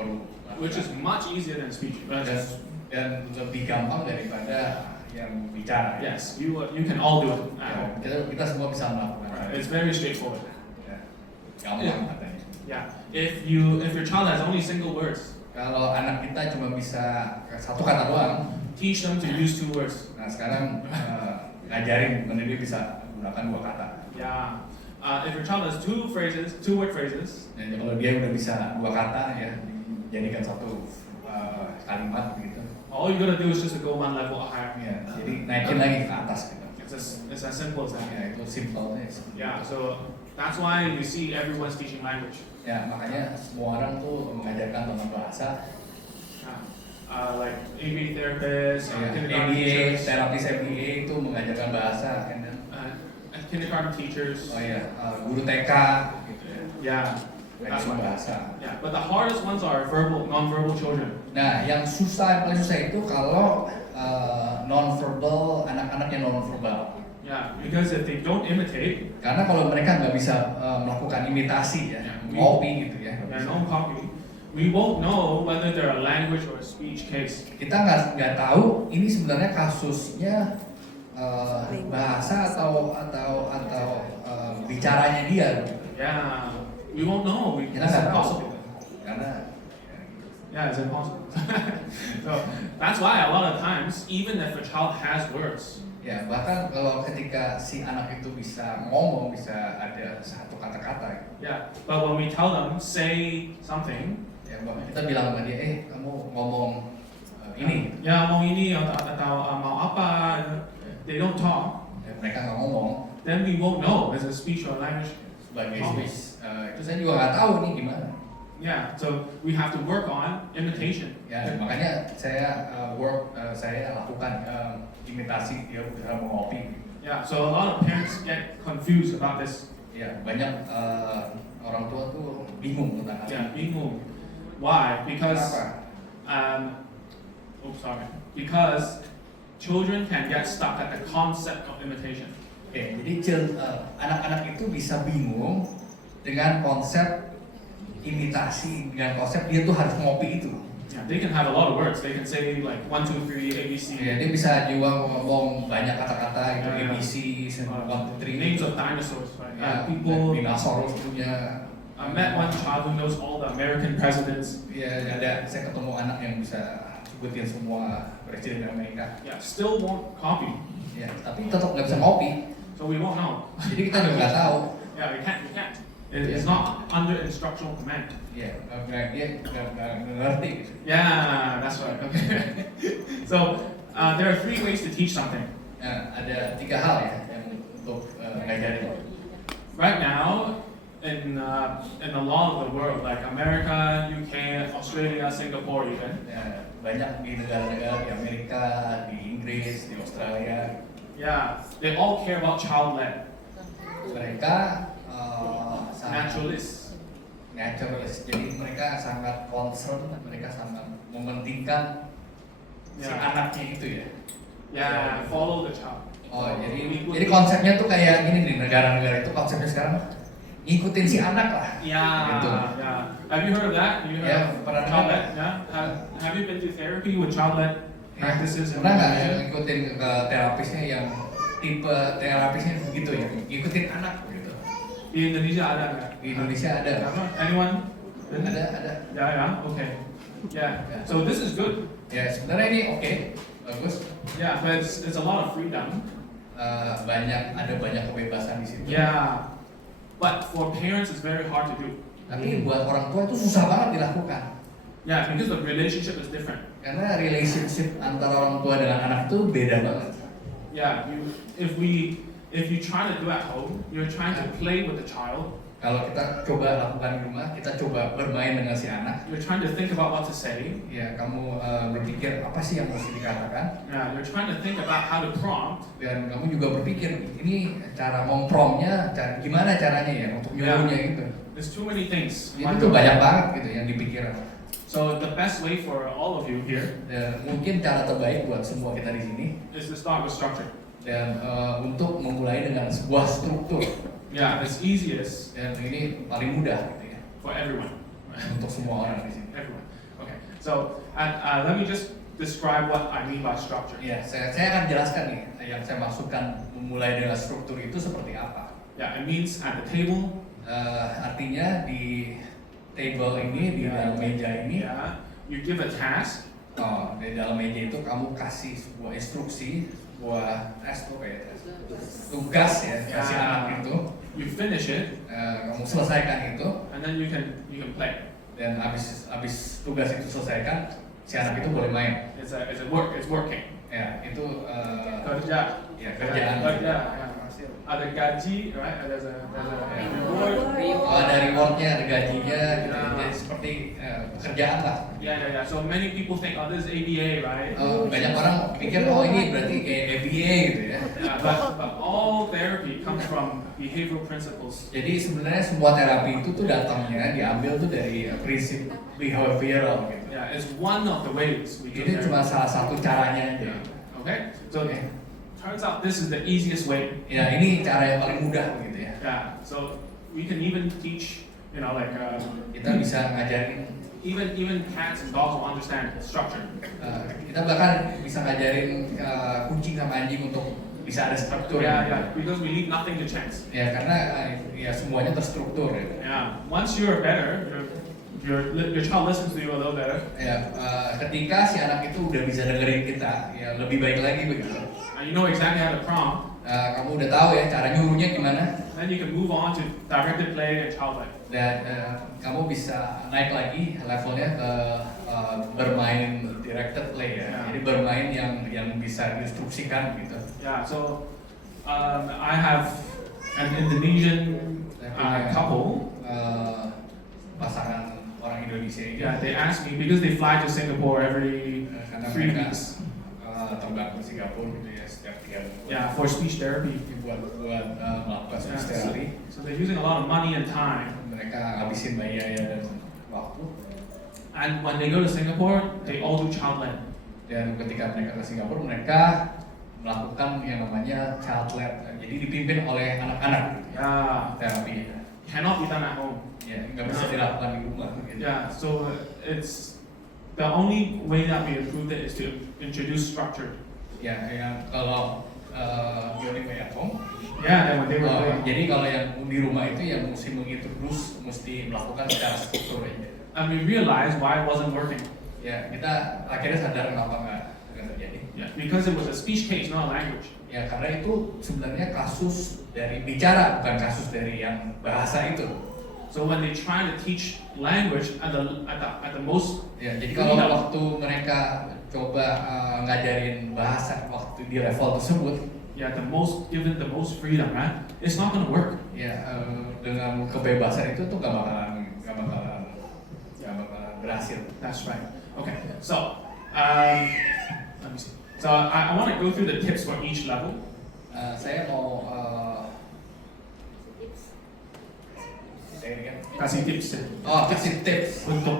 perlu which is lakukan. much easier than speech. dan lebih gampang daripada yang bicara. Yes, you can all do it at home. Kita semua bisa melakukan. Right. It's very straightforward. Ya, gampang katanya. Yeah. If your child has only single words, Kalau anak kita cuma bisa satu kata doang, teach them to use 2 words. nah sekarang ngajarin gimana dia bisa menggunakan 2 kata. Yeah. If your child has 2 word phrases, Dan kalau dia udah bisa 2 kata ya, jadikan satu kalimat gitu. all you gotta do is just to go one level higher. Ya, jadi naikin lagi ke atas gitu. It's as simple as that. Ya, itu simpelnya. Yeah. So that's why you see everyone's teaching language. Ya, makanya semua orang tuh mengajarkan tentang bahasa. Yeah. Like ABA therapists, kindergarten ABA, teachers, terapis ABA itu mengajarkan bahasa kan. and kindergarten teachers. Oh iya, guru TK gitu ya. Yeah. That's Ngajarin right. bahasa. Yeah. But the hardest ones are non-verbal children. Nah, yang paling susah itu kalau non-verbal, anak-anak yang non-verbal. Yeah. Because if they don't imitate, Karena kalau mereka nggak bisa melakukan imitasi ya, copy gitu ya. and don't copy, we won't know whether they're a language or a speech case. Kita nggak tahu ini sebenarnya kasusnya bahasa atau bicaranya dia. Yeah, we won't know. Kita It's nggak tahu. impossible. Karena Yeah, it's impossible. So that's why a lot of times, even if a child has words, ya bahkan kalau ketika si anak itu bisa ngomong, bisa ada satu kata-kata, yeah. But when we tell them say something, ya bahkan kita bilang sama dia, kamu ngomong ini, ya mau ini atau mau apa, they don't talk, ya, mereka nggak ngomong then we won't know is it speech or language. sebagai speech. Itu saya juga nggak tahu nih gimana. Yeah, so we have to work on imitation. Ya makanya saya saya lakukan imitasi dia berusaha mengopi. Yeah, so a lot of parents get confused about this. Ya banyak orang tua tuh bingung tentang hal Yeah, ini. bingung. Why? Because Kenapa? Because children can get stuck at the concept of imitation. Oke, jadi anak-anak itu bisa bingung dengan konsep imitasi, dengan konsep dia tuh harus ngopi itu. Yeah, they can have a lot of words. They can say like 1, 2, 3, ABC. Ya, dia bisa juga ngomong banyak kata-kata gitu, Yeah. ABC, 1, 2, 3. Names of dinosaurs, right? Ya, People. dinosaurus punya. I met one child who knows all the American presidents. Ya, saya ketemu anak yang bisa sebutin semua presiden Amerika. Yeah, still won't copy. Ya, tapi tetap nggak bisa ngopi. So we won't know. Jadi kita juga nggak tahu. Yeah, we can't. It's not under instructional command. Ya, dia nggak ngerti gitu. Yeah, that's right. Okay. So there are 3 ways to teach something. Nah, ada 3 hal ya yang untuk ngajarin. Right now, in the law of the world, like America, UK, Australia, Singapore, even, Ya, banyak di negara-negara di Amerika, di Inggris, di Australia. yeah, they all care about child-led, Mereka sangat naturalists. naturalis, jadi mereka sangat concern, mereka sangat mementingkan si Yeah. anaknya itu ya. Yeah, follow the child. Oh, jadi konsepnya tuh kayak gini nih, negara-negara itu konsepnya sekarang ngikutin si anak lah. Yeah, Gitu. yeah. Have you heard of that? You heard Yeah, of pernah child-led? dengar. Yeah. Have you been to therapy with child-led practices? Pernah nggak ya ngikutin ke terapisnya yang tipe terapisnya begitu ya, ngikutin anak gitu. Di Indonesia ada nggak? Di Indonesia ada. Anyone? Ada. Yeah, yeah. Okay. Yeah. So this is good. Ya sebenarnya ini oke, bagus. Yeah, but it's a lot of freedom. Ada banyak kebebasan di situ. Yeah. But for parents, it's very hard to do. Tapi buat orang tua itu susah banget dilakukan. Yeah, because the relationship is different. Karena relationship antara orang tua dengan anak itu beda banget. Yeah, if you try to do at home, you're trying to play with the child. Kalau kita coba lakukan di rumah, kita coba bermain dengan si anak. You're trying to think about what to say. Ya, kamu berpikir apa sih yang mesti dikatakan, Yeah, you're trying to think about how to prompt. dan kamu juga berpikir ini cara mempromnya, gimana caranya ya untuk nyuruhnya gitu. There's too many things. Itu tuh banyak banget gitu yang dipikirin. So the best way for all of you here Dan mungkin cara terbaik buat semua kita di sini is to start with structure. dan untuk memulai dengan sebuah struktur, Yeah, it's easiest dan ini paling mudah gitu ya for everyone. untuk semua orang di sini. Everyone. Okay. So let me just describe what I mean by structure. Ya, saya akan jelaskan nih yang saya maksudkan memulai dengan struktur itu seperti apa. Yeah, it means at the table. Artinya di table ini, di dalam meja ini, Yeah, you give a task. di dalam meja itu kamu kasih sebuah instruksi, sebuah tes tuh kayak tes, tugas ya, kasih Ya. anak itu, You finish it, kamu selesaikan itu, and then you can play. dan habis tugas itu selesaikan, si anak itu boleh main. It's working. Ya, itu Kerja. ya kerjaan. Kerja. Ada gaji, right? There's a reward. Ada rewardnya, ada gajinya, gitu. Jadi seperti pekerjaan lah. Yeah. So many people think, oh, this is ABA, right? Banyak orang pikir, oh ini berarti kayak ABA gitu ya. Yeah, but all therapy comes from behavioral principles. Jadi sebenarnya semua terapi itu tuh datangnya diambil tuh dari prinsip behavioral gitu. Yeah, it's one of the ways we do Ini cuma therapy. salah satu caranya aja. Yeah. Okay. So Oke. turns out this is the easiest way. Ya ini cara yang paling mudah gitu ya. Yeah. So we can even teach, like Kita bisa ngajarin, even cats and dogs will understand the structure. kita bahkan bisa ngajarin kucing sama anjing untuk bisa ada struktur. Yeah. Because we leave nothing to chance. Ya karena ya semuanya terstruktur. Ya. Yeah. Once you're better, your child listens to you a little better. Ya, ketika si anak itu udah bisa dengerin kita, ya lebih baik lagi begitu. And you know exactly how to prompt. Kamu udah tahu ya cara nyuruhnya gimana, Then you can move on to directed play and childlike. dan kamu bisa naik lagi levelnya ke bermain directed play ya. Ya. Jadi bermain yang bisa diinstruksikan gitu. Yeah. So I have an Indonesian couple. Pasangan orang Indonesia ini. Yeah. They asked me because they fly to Singapore every Karena 3 mereka weeks. terbang ke Singapura gitu ya setiap 3 bulan. Yeah, for speech therapy. buat melakukan Yeah, speech so, therapy. so they're using a lot of money and time. Mereka habisin biaya dan waktu. And when they go to Singapore, they all do child led. Dan ketika mereka ke Singapura, mereka melakukan yang namanya child led, jadi dipimpin oleh anak-anak Yeah. terapi. Cannot be done at home. Ya, nggak bisa dilakukan di rumah. Gitu. Yeah, so it's the only way that we improved it is to introduce structure. Ya, kalau learning by at home. Yeah, and when they were Oh, playing. jadi kalau yang di rumah itu yang mesti terus mesti melakukan secara struktur aja. And we realized why it wasn't working. Ya, kita akhirnya sadar kenapa nggak terjadi. Yeah, because it was a speech case, not a language. Ya, karena itu sebenarnya kasus dari bicara, bukan kasus dari yang bahasa itu. So when they try to teach language at the most, Ya, jadi kalau waktu mereka coba ngajarin bahasa waktu di level tersebut, yeah, given the most freedom, right? It's not gonna work. ya dengan kebebasan itu tuh gak bakalan berhasil. That's right. Okay, so let me see. So I want to go through the tips for each level. Saya mau saya ini kan. Kasih tips ya. Kasih tips Untuk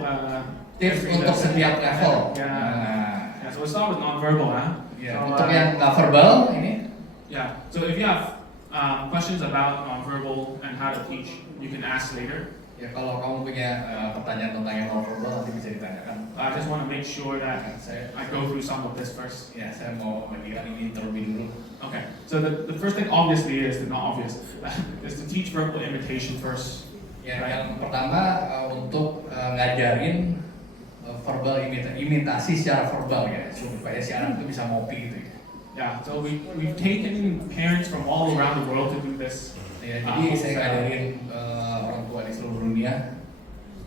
tips every untuk level. setiap level. Yeah. Yeah. So we start with non-verbal, huh? Ya, So, untuk yang nggak verbal ini. yeah. So if you have questions about non-verbal and how to teach, you can ask later. Ya, kalau kamu punya pertanyaan tentang yang non verbal nanti bisa ditanyakan. I just want to make sure that Saya I go through some of this first. ya saya mau bagikan ini terlebih dulu. Okay. So the first thing obviously is not obvious is to teach verbal imitation first. Ya, yang pertama untuk ngajarin verbal imitasi secara verbal ya, supaya si anak itu bisa ngopi gitu ya. Yeah. So we've taken parents from all around the world to do this. Ya, jadi saya ngajarin orang tua di seluruh dunia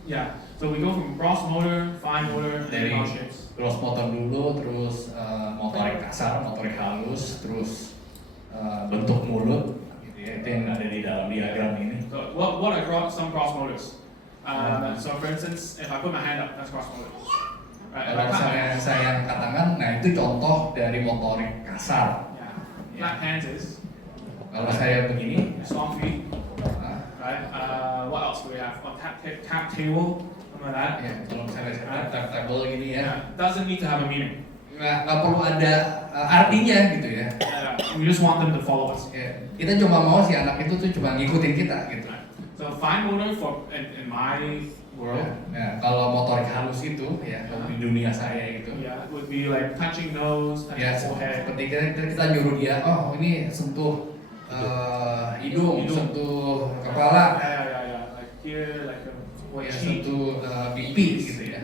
Yeah. So we go from gross motor, fine motor, and dari mouth shapes. gross motor dulu, terus motorik kasar, motorik halus, terus bentuk mulut, gitu ya, itu yang ada di dalam diagram ini. So what are some gross motors? So for instance, if I put my hand up, that's gross motor. Right. If I Kalau clap my hands, saya angkat tangan, nah itu contoh dari motorik kasar. yeah. Clap hands is Kalau saya begini, strong feet. nah, Right. What else do we have? Tap table, something like that. ya, kalau misalnya saya tap table gini ya, Yeah. Doesn't need to have a meaning. nggak perlu ada artinya gitu ya. Yeah. We just want them to follow us. Ya, kita cuma mau si anak itu tuh cuma ngikutin kita gitu. Right. So fine motor in my world, Nah, kalau motorik halus itu ya kalau di dunia saya gitu. yeah, would be like touching nose, touching Ya, forehead. seperti kita nyuruh dia, oh ini sentuh hidung, sentuh kepala, Yeah. Like here, like ya, cheek, sentuh pipi gitu ya.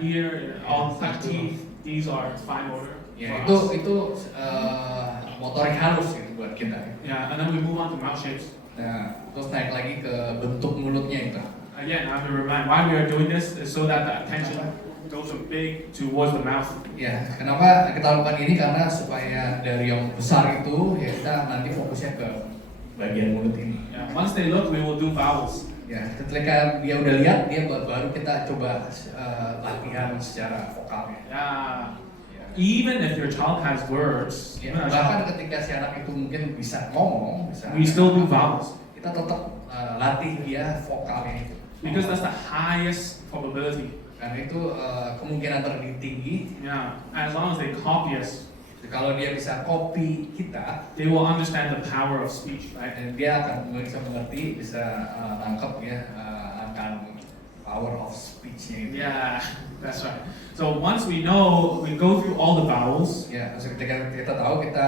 Ear, all touch teeth. These are fine motor. Ya, for us. itu motorik halus gitu buat kita. Yeah, and then we move on to mouth shapes. Nah, terus naik lagi ke bentuk mulutnya itu. Again, I have to remind why we are doing this is so that the attention goes from big towards the mouth. Ya, kenapa kita lakukan ini? Karena supaya dari yang besar itu ya kita nanti fokusnya ke bagian mulut ini. Yeah, once they look, we will do vowels. Ya, ketika dia udah lihat, dia baru kita coba latihan secara vokalnya. Yeah. Ya. Even if your child has words, Ya, even a bahkan child, ketika si anak itu mungkin bisa ngomong, bisa we still do vowels kita tetap latih dia vokalnya itu. because that's the highest probability. Karena itu kemungkinan tertinggi. Yeah, as long as they copy us, Kalau dia bisa copy kita, they will understand the power of speech, right? dan dia akan bisa mengerti, bisa nangkep ya akan power of speech-nya itu. Yeah, that's right. So once we know, we go through all the vowels. Ya, terus ketika kita tahu, kita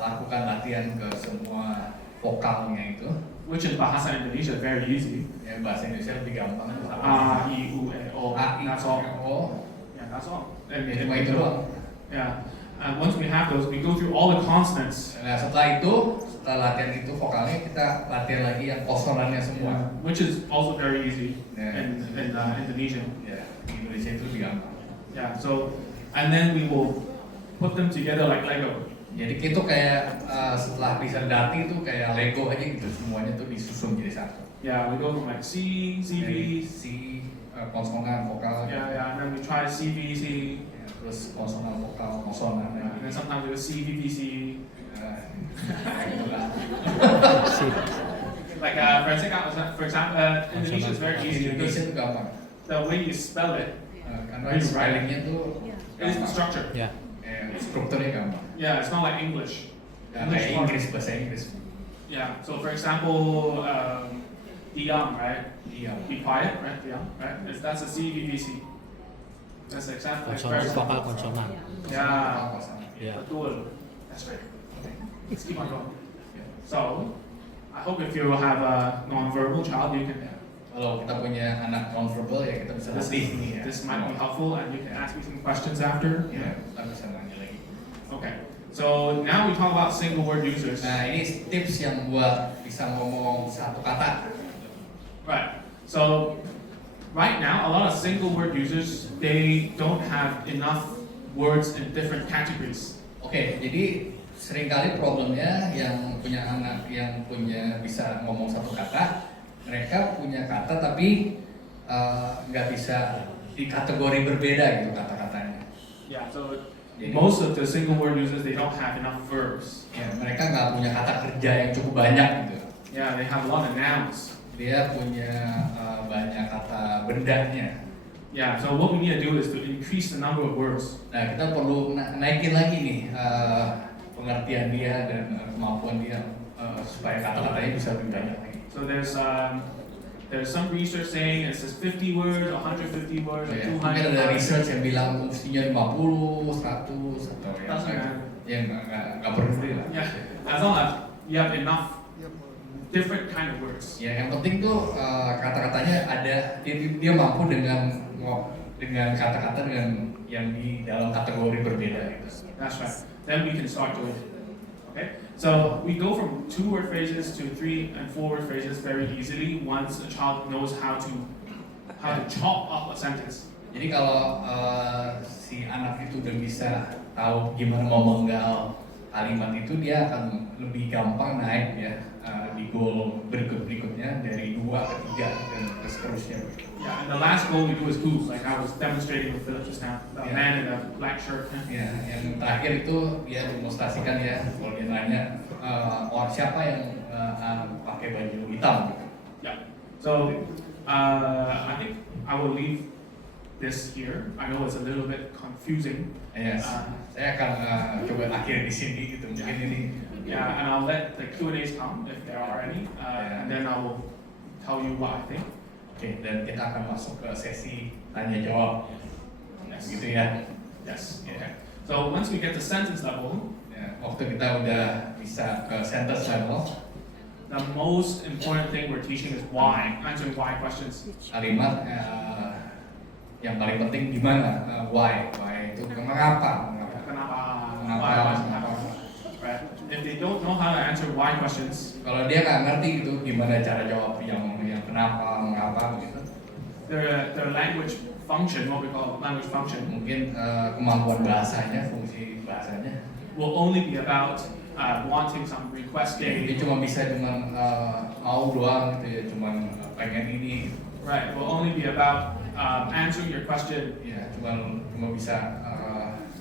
lakukan latihan ke semua vokalnya itu. Which in Bahasa Indonesia very easy. Ya, bahasa Indonesia lebih gampang kan. A, I, U, E, O. A, I, That's all. O. Yeah, that's all. Ya, cuma itu doang. Yeah. And once we have those, we go through all the consonants. Nah, setelah latihan itu vokalnya, kita latihan lagi yang konsonannya semua. Which is also very easy Yeah. in Indonesian. Ya, di Indonesia itu lebih gampang. Yeah. So, and then we will put them together like Lego. Jadi itu kayak setelah bisa dati itu kayak Lego aja gitu, semuanya tuh disusun jadi satu. Yeah, we go from like C, C, Jadi B. C, konsonan, vokal, Yeah, and then we try C, B, C. ya, terus konsonan, vokal, konsonan. Yeah, and then sometimes we go C, B, B, C. Gitu lah. Like for example, Indonesia is very easy Indonesia because itu gampang. the way you spell it Karena Very spellingnya tuh It's the structure. Ya. strukturnya gampang. Yeah, it's not like English. Kayak Inggris, bahasa Inggris. Yeah. So for example, diam, right? Iya. Be quiet, right? Diam, right? That's a CVVC. That's the example. Konsonan, expression. vokal konsonan. Yeah. Ya. Betul. That's right. Let's keep on going. So, I hope if you have a non-verbal child, you can. Kalau kita punya anak non-verbal ya kita bisa This, latih ini ya. this might be helpful, and you can ask me some questions after. Ya, kita bisa nanya lagi. Okay. So now we talk about single word users. Nah ini tips yang buat bisa ngomong satu kata. Right. So right now, a lot of single word users, they don't have enough words in different categories. Oke, jadi seringkali problemnya yang punya anak yang punya bisa ngomong satu kata, mereka punya kata tapi nggak bisa di kategori berbeda gitu kata-katanya. Yeah. So Jadi, most of the single word users, they don't have enough verbs. ya, mereka nggak punya kata kerja yang cukup banyak gitu. Yeah, they have a lot of nouns. Dia punya banyak kata bendanya. Yeah. So what we need to do is to increase the number of words. Nah kita perlu naikin lagi nih pengertian dia dan kemampuan dia supaya kata-katanya bisa lebih banyak lagi. So there's some research saying it says 50 words, 150 words, or Ya, 200. mungkin ada research yang bilang mestinya 50, 100 atau Doesn't matter. yang nggak peduli lah. Yeah. As long as you have enough different kind of words. Ya yang penting tuh kata-katanya ada dia mampu dengan kata-kata dengan yang di dalam kategori berbeda gitu. That's right. Then we can start doing it. Okay? So we go from 2-word phrases to 3 and 4-word phrases very easily once a child knows how to chop up a sentence. Jadi kalau si anak itu udah bisa tahu gimana memenggal kalimat itu, dia akan lebih gampang naik ya di goal berikutnya dari 2 ke 3 dan seterusnya. Yeah, and the last goal we do is who, like I was demonstrating with Philip just now, the Yeah. man in the black shirt. Ya, yang terakhir itu dia demonstrasikan ya, kalau dia nanya orang siapa yang pakai baju hitam. Yeah. So I think I will leave this here. I know it's a little bit confusing. Ya, saya akan coba akhir di sini gitu. Mungkin ini. Yeah, and I'll let the Q&As come if there are any, and then I will tell you what I think. Oke, dan kita akan masuk ke sesi tanya jawab. Yes. Gitu ya. Yes. Okay. So once we get to sentence level, Ya, waktu kita udah bisa ke sentence level, the most important thing we're teaching is why, answering why questions. kalimat yang paling penting gimana? Why itu mengapa? Kenapa? Kenapa? Why? Right. If they don't know how to answer why questions, Kalau dia nggak ngerti gitu gimana cara jawab yang kenapa, mengapa gitu. their language function, what we call language function, Mungkin kemampuan bahasanya, fungsi bahasanya, will only be about wanting some dia requesting. cuma bisa cuman mau doang gitu ya, cuman pengen ini, Right. Will only be about answering your question. ya cuma bisa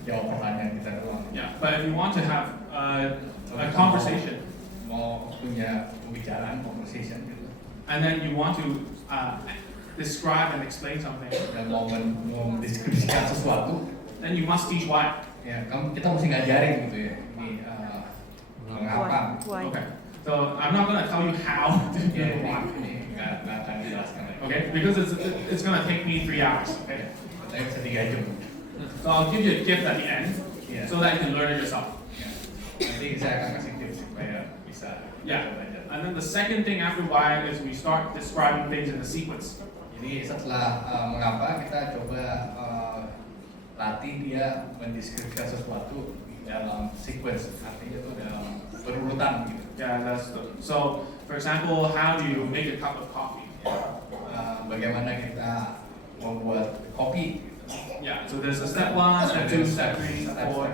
jawab pertanyaan kita doang. Yeah. But if you want to have a conversation, Mau punya pembicaraan, conversation gitu, and then you want to describe and explain something, dan mau mendeskripsikan sesuatu, then you must teach why. ya kita mesti ngajarin gitu ya, ini mengapa. Okay. So I'm not gonna tell you how to do Ya, why. ini nggak akan dijelaskan lagi. Okay, because it's gonna take me 3 hours. Okay. Saya bisa 3 jam. So I'll give you a gift at the end, Yeah. so that you can learn it yourself. Ya. Nanti saya akan kasih tips supaya bisa Yeah. belajar. And then the second thing after why is we start describing things in a sequence. Jadi setelah mengapa kita coba latih dia mendeskripsikan sesuatu dalam sequence, artinya itu dalam berurutan gitu. Yeah, so for example, how do you make a cup of coffee? Bagaimana kita membuat kopi? Yeah, so there's a step 1, step 2, step 3, step 4.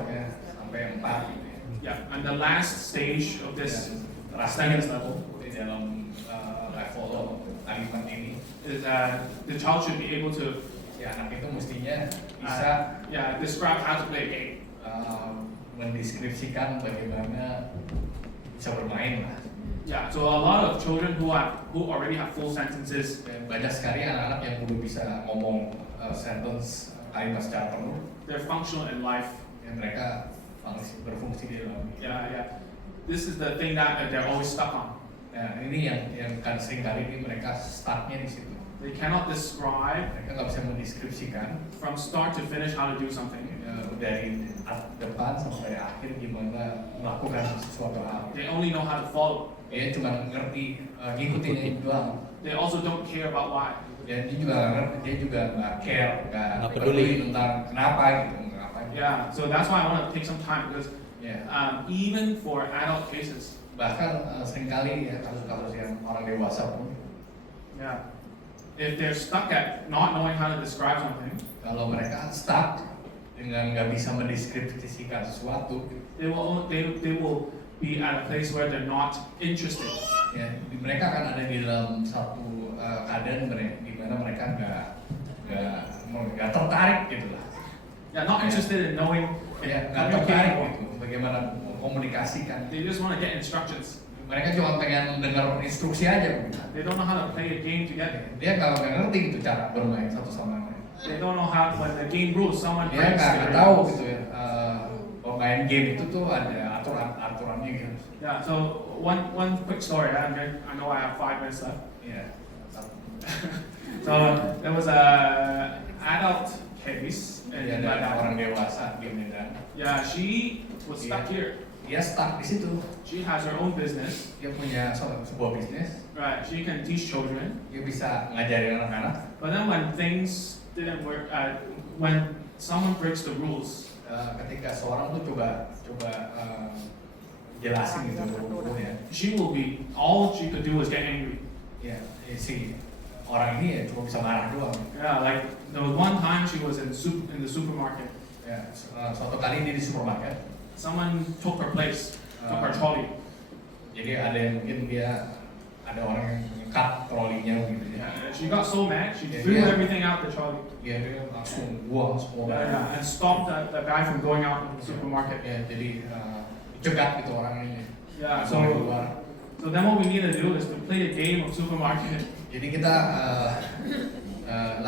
sampai 4 gitu ya. Yeah, and the last stage of this sentence level Di dalam level kalimat ini, is that the child should be able to si anak itu mestinya bisa describe how to play a game. mendeskripsikan bagaimana bisa bermain lah. Yeah, so a lot of children who already have full sentences, Dan banyak sekali anak-anak yang belum bisa ngomong sentence kalimat secara penuh. they're functional in life. Dan mereka berfungsi di dalam. Yeah. This is the thing that they're always stuck on. Nah, ini yang kan sering kali ini mereka stucknya di situ. They cannot describe Mereka nggak bisa mendeskripsikan from start to finish how to do something. dari depan sampai akhir gimana melakukan sesuatu hal. They only know how to follow. Dia cuma ngerti ngikutin itu doang. They also don't care about why. Dan dia juga nggak care, nggak Nggak peduli. peduli. kenapa gitu, kenapa. Yeah, so that's why I want to take some time because Ya. even for adult cases, Bahkan seringkali ya kasus-kasus yang orang dewasa pun, yeah, if they're stuck at not knowing how to describe something, kalau mereka stuck dengan nggak bisa mendeskripsikan sesuatu, they will be at a place where they're not interested. ya mereka akan ada di dalam satu keadaan di mana mereka nggak tertarik gitu lah. Yeah, not interested in knowing Ya and nggak tertarik communicating. gitu bagaimana mengkomunikasikan. They just want to get instructions. Mereka cuma pengen dengar instruksi aja gitu. They don't know how to play a game together. Dia nggak ngerti gitu cara bermain satu sama lain. They don't know how when the game rules, someone Dia breaks nggak the tahu rules. gitu ya. Pemain game itu tuh ada aturannya gitu. Yeah. So one quick story. I know I have 5 minutes left. Iya. So there was a adult case in Dia ada Medan. orang dewasa di Medan. Yeah, she was stuck here. Dia stuck di situ. She has her own business. Dia punya sebuah bisnis. Right. She can teach children. Dia bisa ngajarin anak-anak. But then when things didn't work, when someone breaks the rules, Ketika seorang tuh coba jelasin gitu hukumnya. she will be, all she could do is get angry. Ya, si orang ini ya cuma bisa marah doang. Yeah, like there was one time she was in the supermarket. Ya, suatu kali dia di supermarket. Someone took her place, took her trolley. Jadi ada yang mungkin dia ada orang yang ngekat trolinya gitu ya. Yeah, she got so mad, she Yeah, threw yeah. everything out the trolley. Dia langsung buang semua barang. Yeah, and stopped the guy from going out of the supermarket. Ya, jadi cegat gitu orang ini. Yeah, Langsung so keluar. then what we need to do is to play a game of supermarket. Jadi kita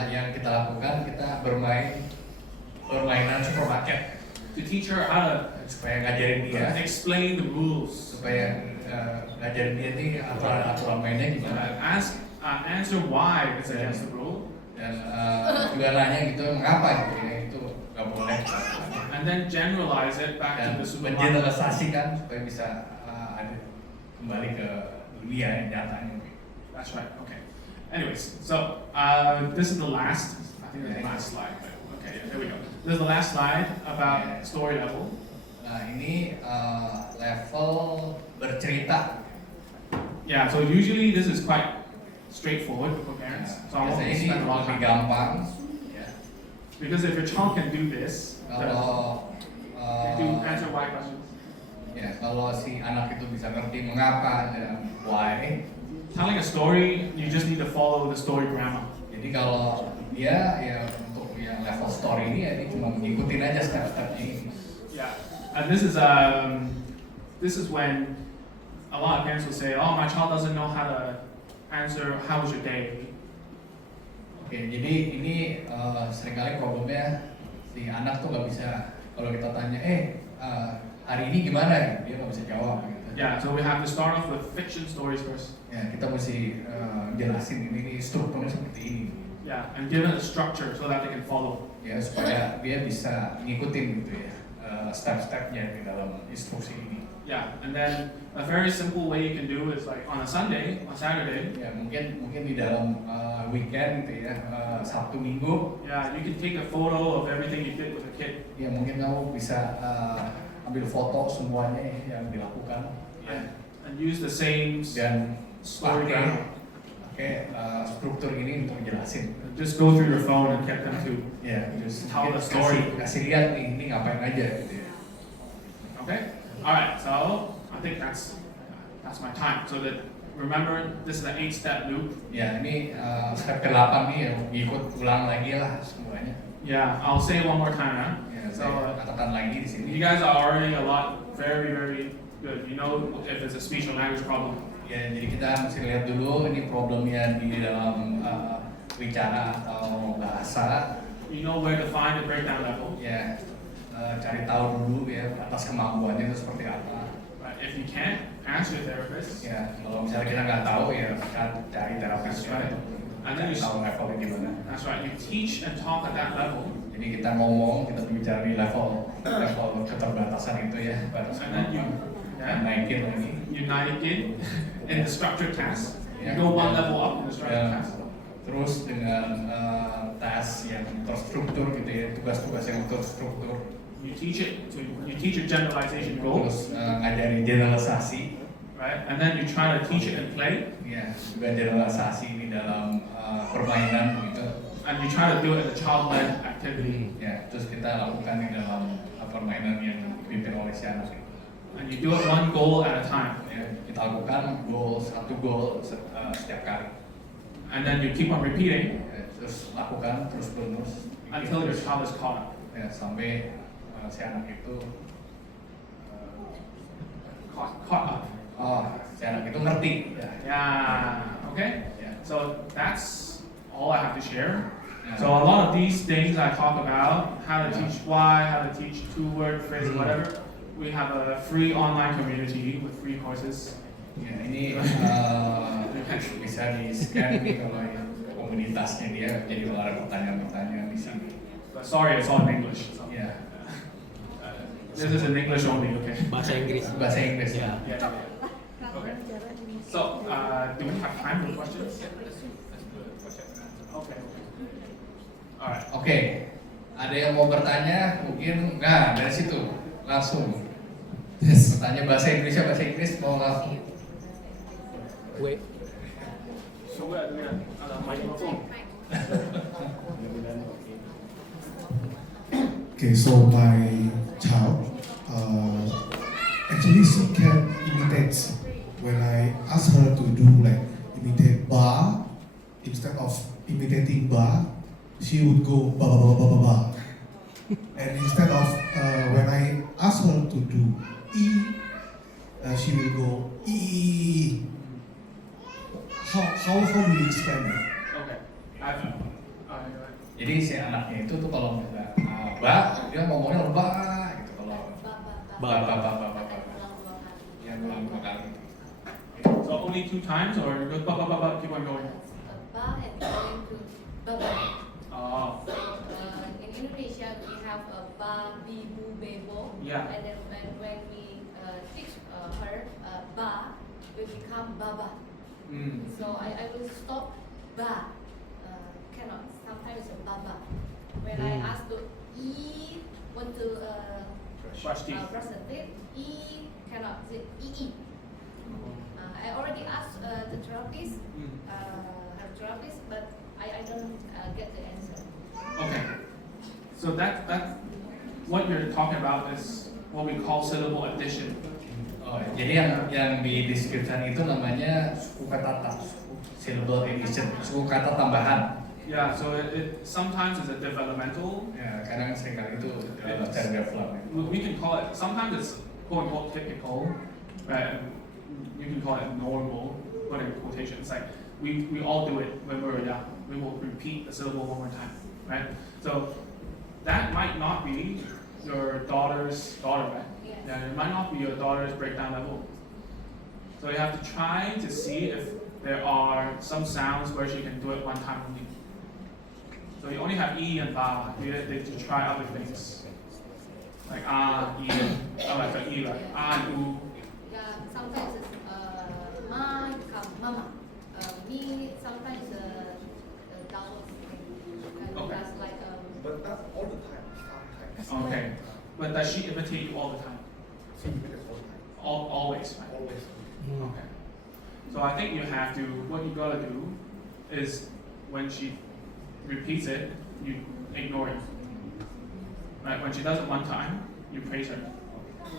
yang kita lakukan kita permainan supermarket To teach her how to supaya ngajarin dia, explain the rules. supaya ngajarin dia nih aturan mainnya gimana. Answer why it's against the rule. Dan juga nanya gitu mengapa gitu ya itu nggak boleh. And then generalize it back Dan to the supermarket. mengeneralisasikan supaya bisa kembali ke dunia yang nyatanya. That's right. Okay. Anyways, so this is the last. I think that's the last slide. But okay, yeah, there we go. This is the last slide about story level. Nah ini level bercerita. Yeah. So usually this is quite straightforward for parents. So I won't Biasanya ini spend a lot of lebih time. gampang. Ya. Because if your child can do this, Kalau they do answer why questions. ya kalau si anak itu bisa ngerti mengapa dan why. Telling a story, you just need to follow the story grammar. Jadi kalau dia ya untuk yang level story ini ya dia cuma ngikutin aja step-stepnya ini. Yeah. And this is when a lot of parents will say, "Oh, my child doesn't know how to answer. How was your day?" Oke, jadi ini seringkali problemnya si anak tuh nggak bisa kalau kita tanya, hari ini gimana? Gitu. Dia nggak bisa jawab. Gitu. Yeah. So we have to start off with fiction stories first. Ya kita mesti jelasin ini strukturnya seperti ini. Yeah, and give it a structure so that they can follow. Ya supaya dia bisa ngikutin gitu ya step-stepnya di dalam instruksi ini. Yeah, and then a very simple way you can do is like on a Saturday, Ya mungkin di dalam weekend gitu ya Sabtu Minggu yeah, you can take a photo of everything you did with a kid. ya mungkin kamu bisa ambil foto semuanya yang dilakukan ya. And use the same Dan story grammar. pakai struktur ini untuk jelasin Just go through your phone and get them to. ya terus Tell the story. kasih lihat nih ini ngapain aja gitu ya. Okay. All right. So I think that's my time. So that remember, this is an 8-step loop. Ya ini step ke-8 nih yang ngikut ulang lagi lah semuanya Yeah, I'll say it one more time. Huh? ya So saya katakan lagi di sini you guys are already a lot, very Good. You know if it's a speech or language problem. Ya, jadi kita mesti lihat dulu ini problemnya di dalam bicara atau bahasa. You know where to find the breakdown level. Ya, cari tahu dulu ya atas kemampuannya itu seperti apa. Right. If you can't, ask your therapist. Ya, kalau misalnya kita nggak tahu ya kita cari terapis Right. And then cari you, tahu levelnya di mana. that's right. You teach and talk at that level, Jadi kita ngomong, kita bicara di level keterbatasan itu ya, batasan and then you naikin lagi. you navigate in the structured task. You Yeah. go one level up in the structured Ya, task. terus dengan tes yang terstruktur gitu ya, tugas-tugas yang terstruktur. You teach a generalization goal, Terus ngajarin generalisasi, right? And then you try to teach it in play, ya juga generalisasi di dalam permainan gitu. and you try to do it as a child-led activity. Ya, terus kita lakukan di dalam permainan yang dipimpin oleh si anak itu. And you do it one goal at a time. Ya, kita lakukan satu goal setiap kali. And then you keep on repeating Ya, terus lakukan terus menerus until your child is caught up. ya, sampai si anak itu Caught up. si anak itu ngerti ya. Yeah. Okay. Ya. So that's all I have to share. Ya. So a lot of these things I talk about, how to teach why, how to teach two-word phrase, whatever. We have a free online community with free courses. Ya, ini bisa di-scan nih kalau komunitasnya dia, jadi kalau ada pertanyaan-pertanyaan di sini. But sorry, it's all in English. So. Ya, This is in English only, okay? Bahasa Inggris. bahasa Inggris Ya. Yeah. Okay. So, do we have time for questions? Okay. Alright. Oke, ada yang mau bertanya? Mungkin, nah dari situ langsung. Bertanya bahasa Indonesia, bahasa Inggris mau langsung. Gue. So, we ada microphone. Okay, so my child, actually she can imitate. When I ask her to do like imitate ba, instead of imitating ba, she would go ba ba ba ba ba ba. And instead of when I ask her to do e, she will go e. How do you explain it? Okay. Jadi si anaknya itu tuh kalau misalnya ba, dia ngomongnya ba gitu kalau ba. Dia ngulang 2 kali. So only 2 times, or go keep on going? Ba and going to baba. Oh, So in Indonesia we have a ba, bi, bu, bebo. Yeah. And then when we teach her ba, we become baba. So I will stop ba. Cannot. Sometimes a baba. When I ask to eat, want to brush teeth. brush the teeth, eat cannot. Say eat. I already asked the therapist, her therapist, but I don't get the answer. Okay. So that what you're talking about is what we call syllable addition. Oh, jadi yang di deskripsikan itu namanya suku kata syllable addition, suku kata tambahan. Yeah. So it sometimes it's a developmental. Ya, kadang seringkali itu secara development. We can call it. Sometimes it's quote unquote typical, but you can call it normal. Put in quotations. Like we all do it when we're young. We will repeat the syllable one more time, right? So that might not be your daughter's daughter, right? Yes. Yeah, it might not be your daughter's breakdown level. So you have to try to see if there are some sounds where she can do it one time only. So you only have e and ba. You have to try other things, like e, like the e, like and u. Yeah, sometimes it's ma become mama. Me sometimes double. Okay. That's like But not all the time. Sometimes. Okay, but does she imitate you all the time? She imitates all the time. Always, right? Always. Okay. So I think you have to. What you gotta do is when she repeats it, you ignore it. Right? When she does it one time, you praise her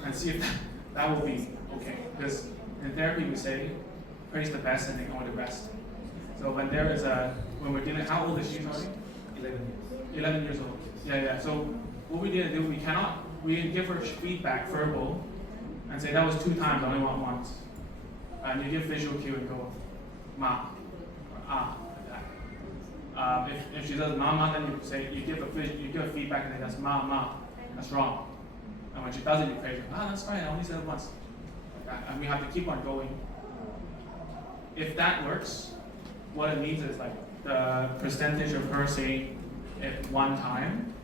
and see if that will be okay. Because in therapy we say, praise the best and ignore the rest. So when we're dealing, how old is she, sorry? 11 years old. Yeah. So what we need to do, we give her feedback, verbal, and say that was 2 times, I only want once. And you give visual cue and go, ma, or ah, like that. If she does ma ma, then you say you give a feedback and say that's ma ma, that's wrong. And when she does it, you praise her, that's fine, I only said it once. Like that. And we have to keep on going. If that works, what it means is like the percentage of her saying it 1 time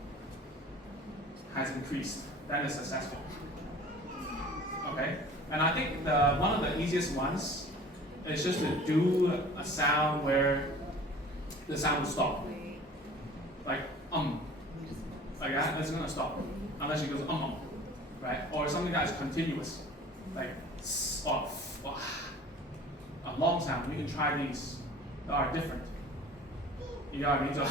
has increased. That is successful. Okay? And I think one of the easiest ones is just to do a sound where the sound will stop. Like like that, it's gonna stop. Unless she goes right? Or something that is continuous. Like s or f or a long sound. You can try these. They are different. You know what I mean? So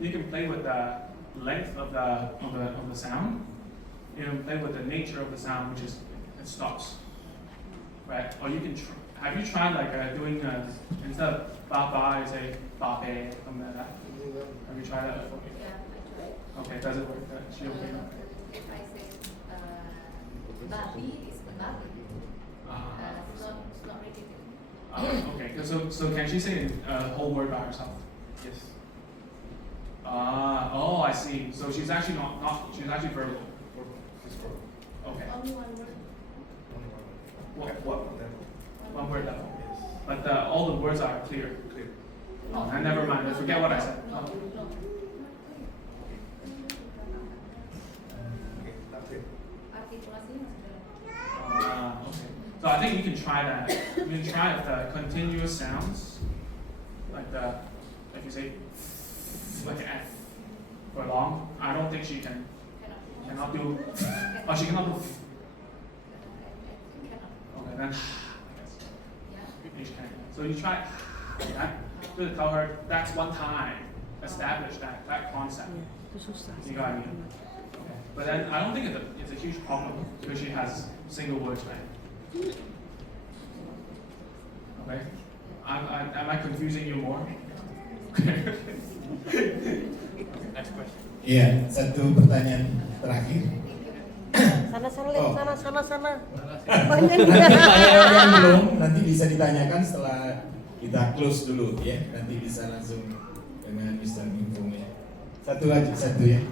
you can play with the length of the sound. You can play with the nature of the sound, which is it stops. Right? Or you can have you tried like doing instead of ba ba, you say ba be, something like that. Have you tried that before? Yeah, I tried. Okay, does it work? Is she okay now? If I say babi, it's babi. It's not repeating. Okay, so can she say a whole word by herself? Yes. Oh, I see. So she's actually not she's actually verbal. Okay. Only one word. What? One word level. But all the words are clear. Clear. Oh, and never mind. I forget what I said. No, Oh. no. Okay, that's it. Artikulasinya Okay. So I think you can try that. You can try if the continuous sounds, like if you say like an F for long. I don't think she cannot do. Oh, she cannot do. Okay, then. You can. So you try that. Just tell her that's 1 time. Establish that concept. You got what I mean? Okay. But then I don't think it's a huge problem because she has single words, right? Okay. Am I confusing you more? Next question. Iya, satu pertanyaan terakhir. Sana. Pertanyaan yang belum nanti bisa ditanyakan setelah kita close dulu ya. Nanti bisa langsung dengan Mr. Info ya. Satu ya.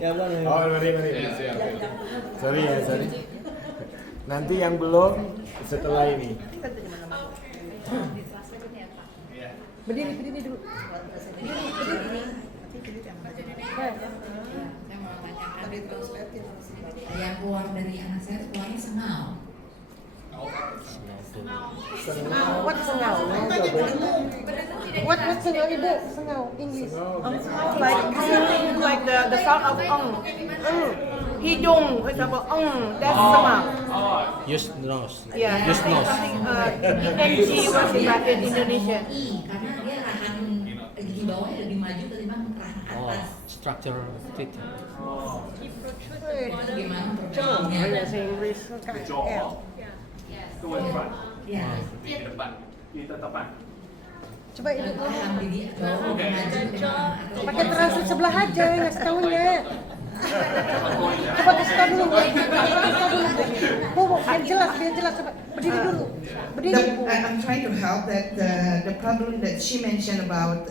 Yang mana? Oh, mari. Sorry. Nanti yang belum setelah ini. Berdiri dulu. Yang keluar dari anak saya keluarnya sengau. What sengau? What sengau ibu? Sengau English. Like the sound of hidung, for example, that's sengau. Use nose. Yeah, Use nose. NG was invented in Indonesia. Karena dia rahan di bawahnya lebih maju ketimbang rahan Oh, atas. structure teeth. Gimana Bahasa perbedaannya? Inggris. Jaw. Go in front. Ya, Di depan. Di depan. Coba ibu rahan di dia bawah Oke. maju ketimbang atas. pakai transit sebelah aja, ngasih tahunya. Coba kasih tahu dulu. Biar jelas. Coba berdiri dulu. I'm trying to help that the problem that she mentioned about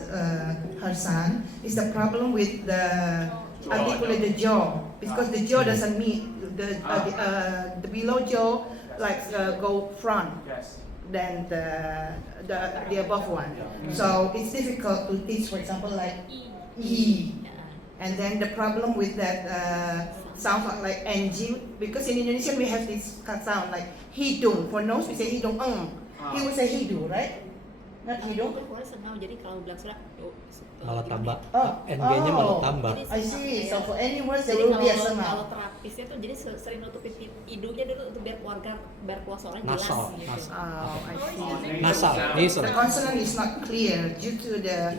her son is the problem with the articulated jaw, because the jaw doesn't meet the below jaw like go front Yes. than the above one. So it's difficult to teach, for example, like E. And then the problem with that sound like NG, because in Indonesian we have this sound like hidung. For nose we say hidung. He would say hidu, right? Not hidung. Keluar sengau, jadi kalau bilang surat Malah tambah. Oh. NG-nya malah tambah. I see. So for any words there Jadi will be a kalau sengau. terapisnya tuh jadi sering nutupin hidungnya dulu untuk biar keluar suaranya jelas Nasal. gitu. Oh, I see. Nasal. Nasal. The consonant is not clear due to the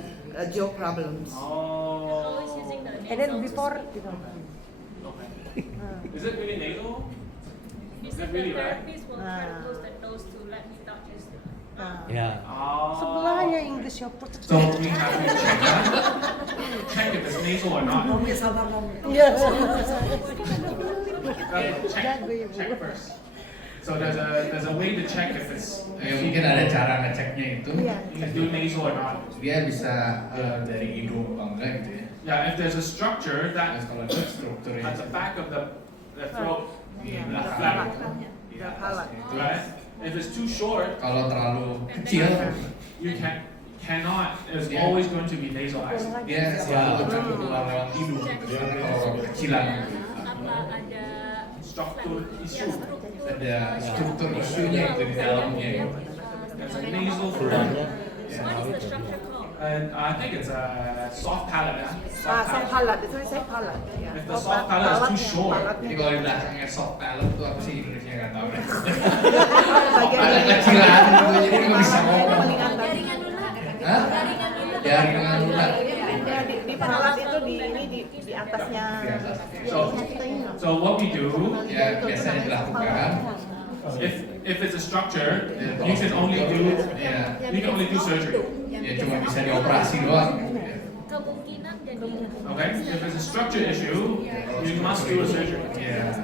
jaw problems. Oh. And then before, Okay. Is it really nasal? He Is said it really the right? therapist will try to close the nose to let me touch his Ya. Sebelahnya English ya. So we have to check that. Check if it's nasal or not. Iya. Check first. So there's a way to check if it's Mungkin ada cara ngeceknya itu. if it's do nasal or not. Dia bisa dari hidung apa enggak gitu ya. Yeah, if there's a structure that Kalau ada strukturnya at the back of the throat, di the belakang. flap, Iya, itu. right? If it's too short, Kalau terlalu kecil, you cannot. It's Yeah. always going to be nasalized. dia selalu keluar lewat hidung. Karena kalau kecilan apa ada Struktur isu. ada struktur isunya itu di dalamnya. There's a nasal Keluarnya. flap. what is the structure called? And I think it's a soft palate. Soft palate, itu saya palate. If the soft palate is too short, Jadi kalau di belakangnya soft palate itu apa sih Indonesia nggak tahu deh. Bagian Ada kecilan gitu, jadi nggak bisa ngomong. Jaringan lunak. Hah? Jaringan lunak. Jaringan lunak. di palate itu di atasnya. so what we do, Ya biasanya dilakukan. if it's a structure, you can only do surgery. Ya cuma bisa dioperasi doang. Kemungkinan jadi Okay, if it's a structure issue, you must do a surgery. Ya.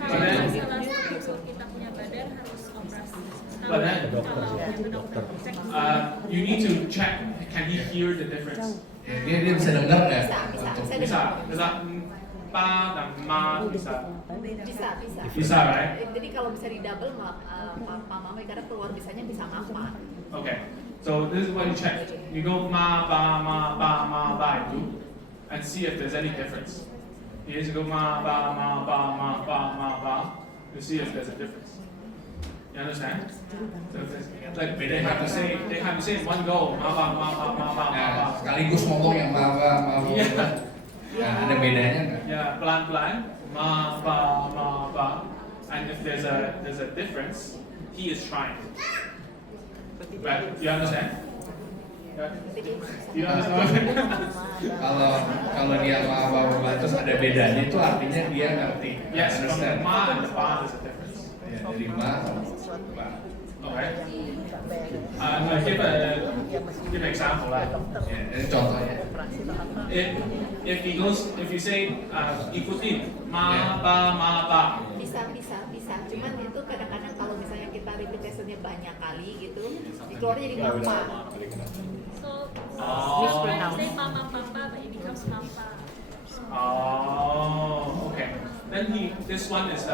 But then, masalah struktur kita punya badan harus operasi. But then, Kalau you need to check. Can he hear the difference? Ya, dia bisa dengar nggak? Bisa pa dan ma bisa. Bisa. Bisa, right? Jadi kalau bisa di double mama karena keluar bisanya bisa mama. Okay. So this is what you check. You go ma ba itu, and see if there's any difference. You just go ma ba. You see if there's a difference. You understand? So like they have to say in one go ma ba. Nah, sekaligus ngomong yang ma. Yeah. Nah, ada bedanya nggak? Yeah, pelan ma ba. And if there's a difference, he is trying. Right? You understand? You understand? Kalau dia ma terus ada bedanya itu artinya dia ngerti. Yes, from the Understand? ma and the ba there's a difference. Ya, dari ma sama ba. Okay. Give an example. Ya, ini contohnya. If you say ikutin ma ba. Bisa. Cuman itu kadang-kadang kalau misalnya kita repetitionnya banyak kali gitu, dikeluarnya jadi mama. So when you say mama papa, but it becomes papa. Oh, okay. Then this one is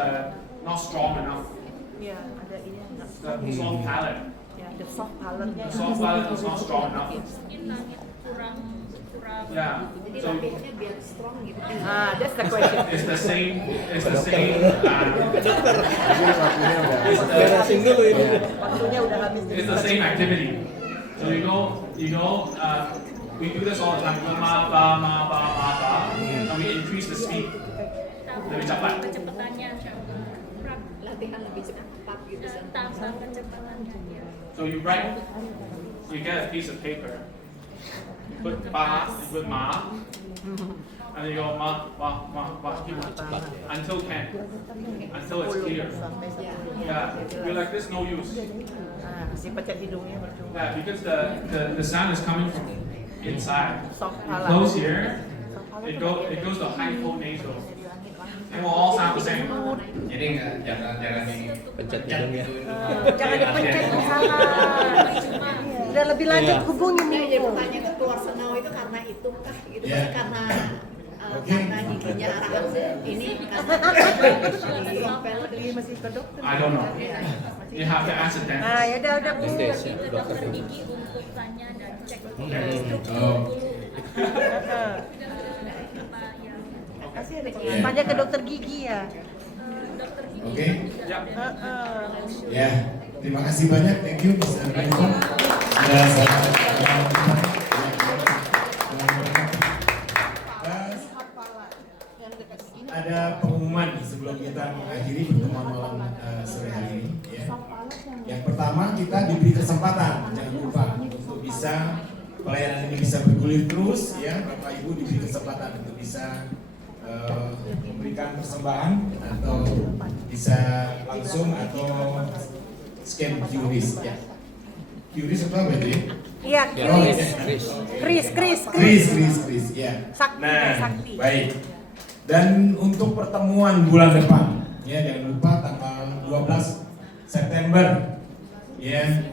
not strong enough. Iya, ada ini enggak. The soft palate. Ya, the soft palate-nya. The soft palate is not strong enough. Mungkin langit kurang. Yeah. Jadi So lapiknya biar strong gitu. That's the question. it's the same. Beresin dulu ini. Waktunya udah habis. It's the same activity. So you go. We do this all the time. We go ma ba, and we increase the speed. Lebih cepat. Kecepatannya Latihan lebih cepat gitu. tambah kecepatannya. So you get a piece of paper. You put ba, you put ma, and then you go ma, until it's clear. Yeah, you're like this, no use. Si pecah hidungnya bercuma. Yeah, because the sound is coming from inside. Soft You palate. close here, it goes to hyponasal. It will all sound the same. Jadi jangan Pencet hidungnya. Jangan dipencet salah. Udah lebih lanjut hubungi Jadi Minggu. pertanyaan keluar senau itu karena itu kah gitu Ya. masih karena giginya arahan ini Dia masih ke dokter. I don't know. You have to ask the Nah, dentist. ya udah Bu. Tes ya, Ke dokter. dokter gigi untuk tanya dan cek Okay. struktur Oh. dulu. Apa yang Kasih ada Ya. Tanya ke dokter gigi ya. dokter gigi Oke. juga ada. Ya, terima kasih banyak. Thank you, Mr. Rifan. Sudah sangat ada pengumuman sebelum kita mengakhiri pertemuan malam sore hari ini. Ya. Yang pertama kita diberi kesempatan, jangan lupa untuk bisa pelayanan ini bisa bergulir terus, ya Bapak Ibu diberi kesempatan untuk bisa memberikan persembahan atau bisa langsung atau scan QRIS ya. QRIS apa berarti? Iya, Kris ya. Nah, baik. Dan untuk pertemuan bulan depan, ya jangan lupa tanggal 12 September, ya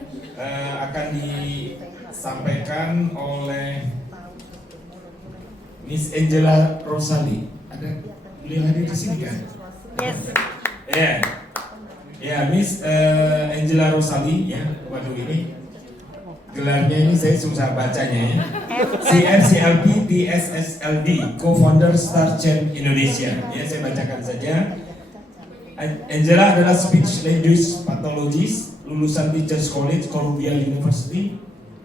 akan disampaikan oleh Miss Angela Rosali. Ada beliau hadir di sini kan? Yes. Ya, Miss Angela Rosali, ya. Waduh ini gelarnya ini saya susah bacanya ya. CRCLP TSSLD, Co-founder Star Chain Indonesia. Ya, saya bacakan saja. Angela adalah speech language pathologist, lulusan Teachers College, Columbia University,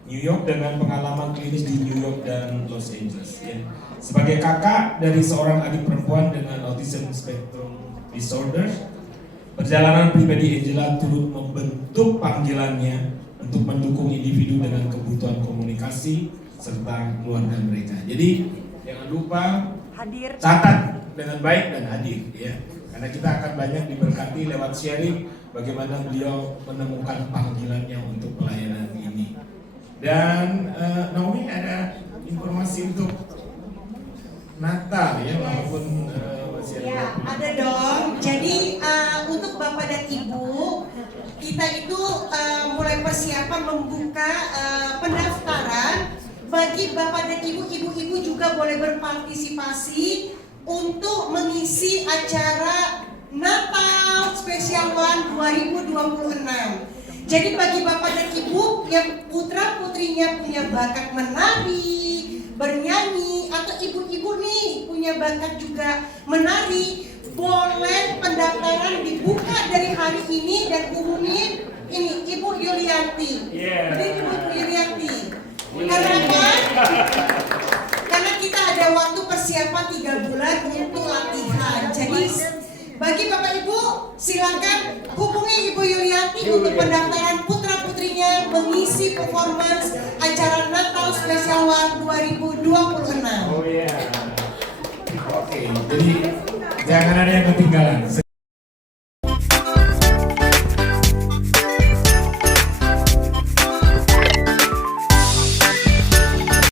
New York dengan pengalaman klinis di New York dan Los Angeles. Ya. Sebagai kakak dari seorang adik perempuan dengan autism spectrum disorder, perjalanan pribadi Angela turut membentuk panggilannya untuk mendukung individu dengan kebutuhan komunikasi serta keluarga mereka. Jadi jangan lupa Hadir. catat dengan baik dan hadir ya. Karena kita akan banyak diberkati lewat sharing bagaimana beliau menemukan panggilannya untuk pelayanan ini. Dan Naomi ada informasi untuk Natal ya walaupun masih Ya, ada dong. Jadi untuk Bapak dan Ibu, kita itu mulai persiapan membuka pendaftaran bagi Bapak dan Ibu. Ibu-ibu juga boleh berpartisipasi untuk mengisi acara Natal Special One 2026. Jadi bagi Bapak dan Ibu yang putra-putrinya punya bakat menari, bernyanyi, atau ibu-ibu nih punya bakat juga menari, boleh pendaftaran dibuka dari hari ini dan hubungi ini Ibu Yulianti. Beri Ibu Yulianti. Karena apa? Karena kita ada waktu persiapan 3 bulan untuk latihan. Jadi bagi Bapak Ibu silakan hubungi Ibu Yulianti untuk pendaftaran putra-putrinya mengisi performance acara Natal Special One 2026. Oh iya. Oke, jadi jangan ada yang ketinggalan.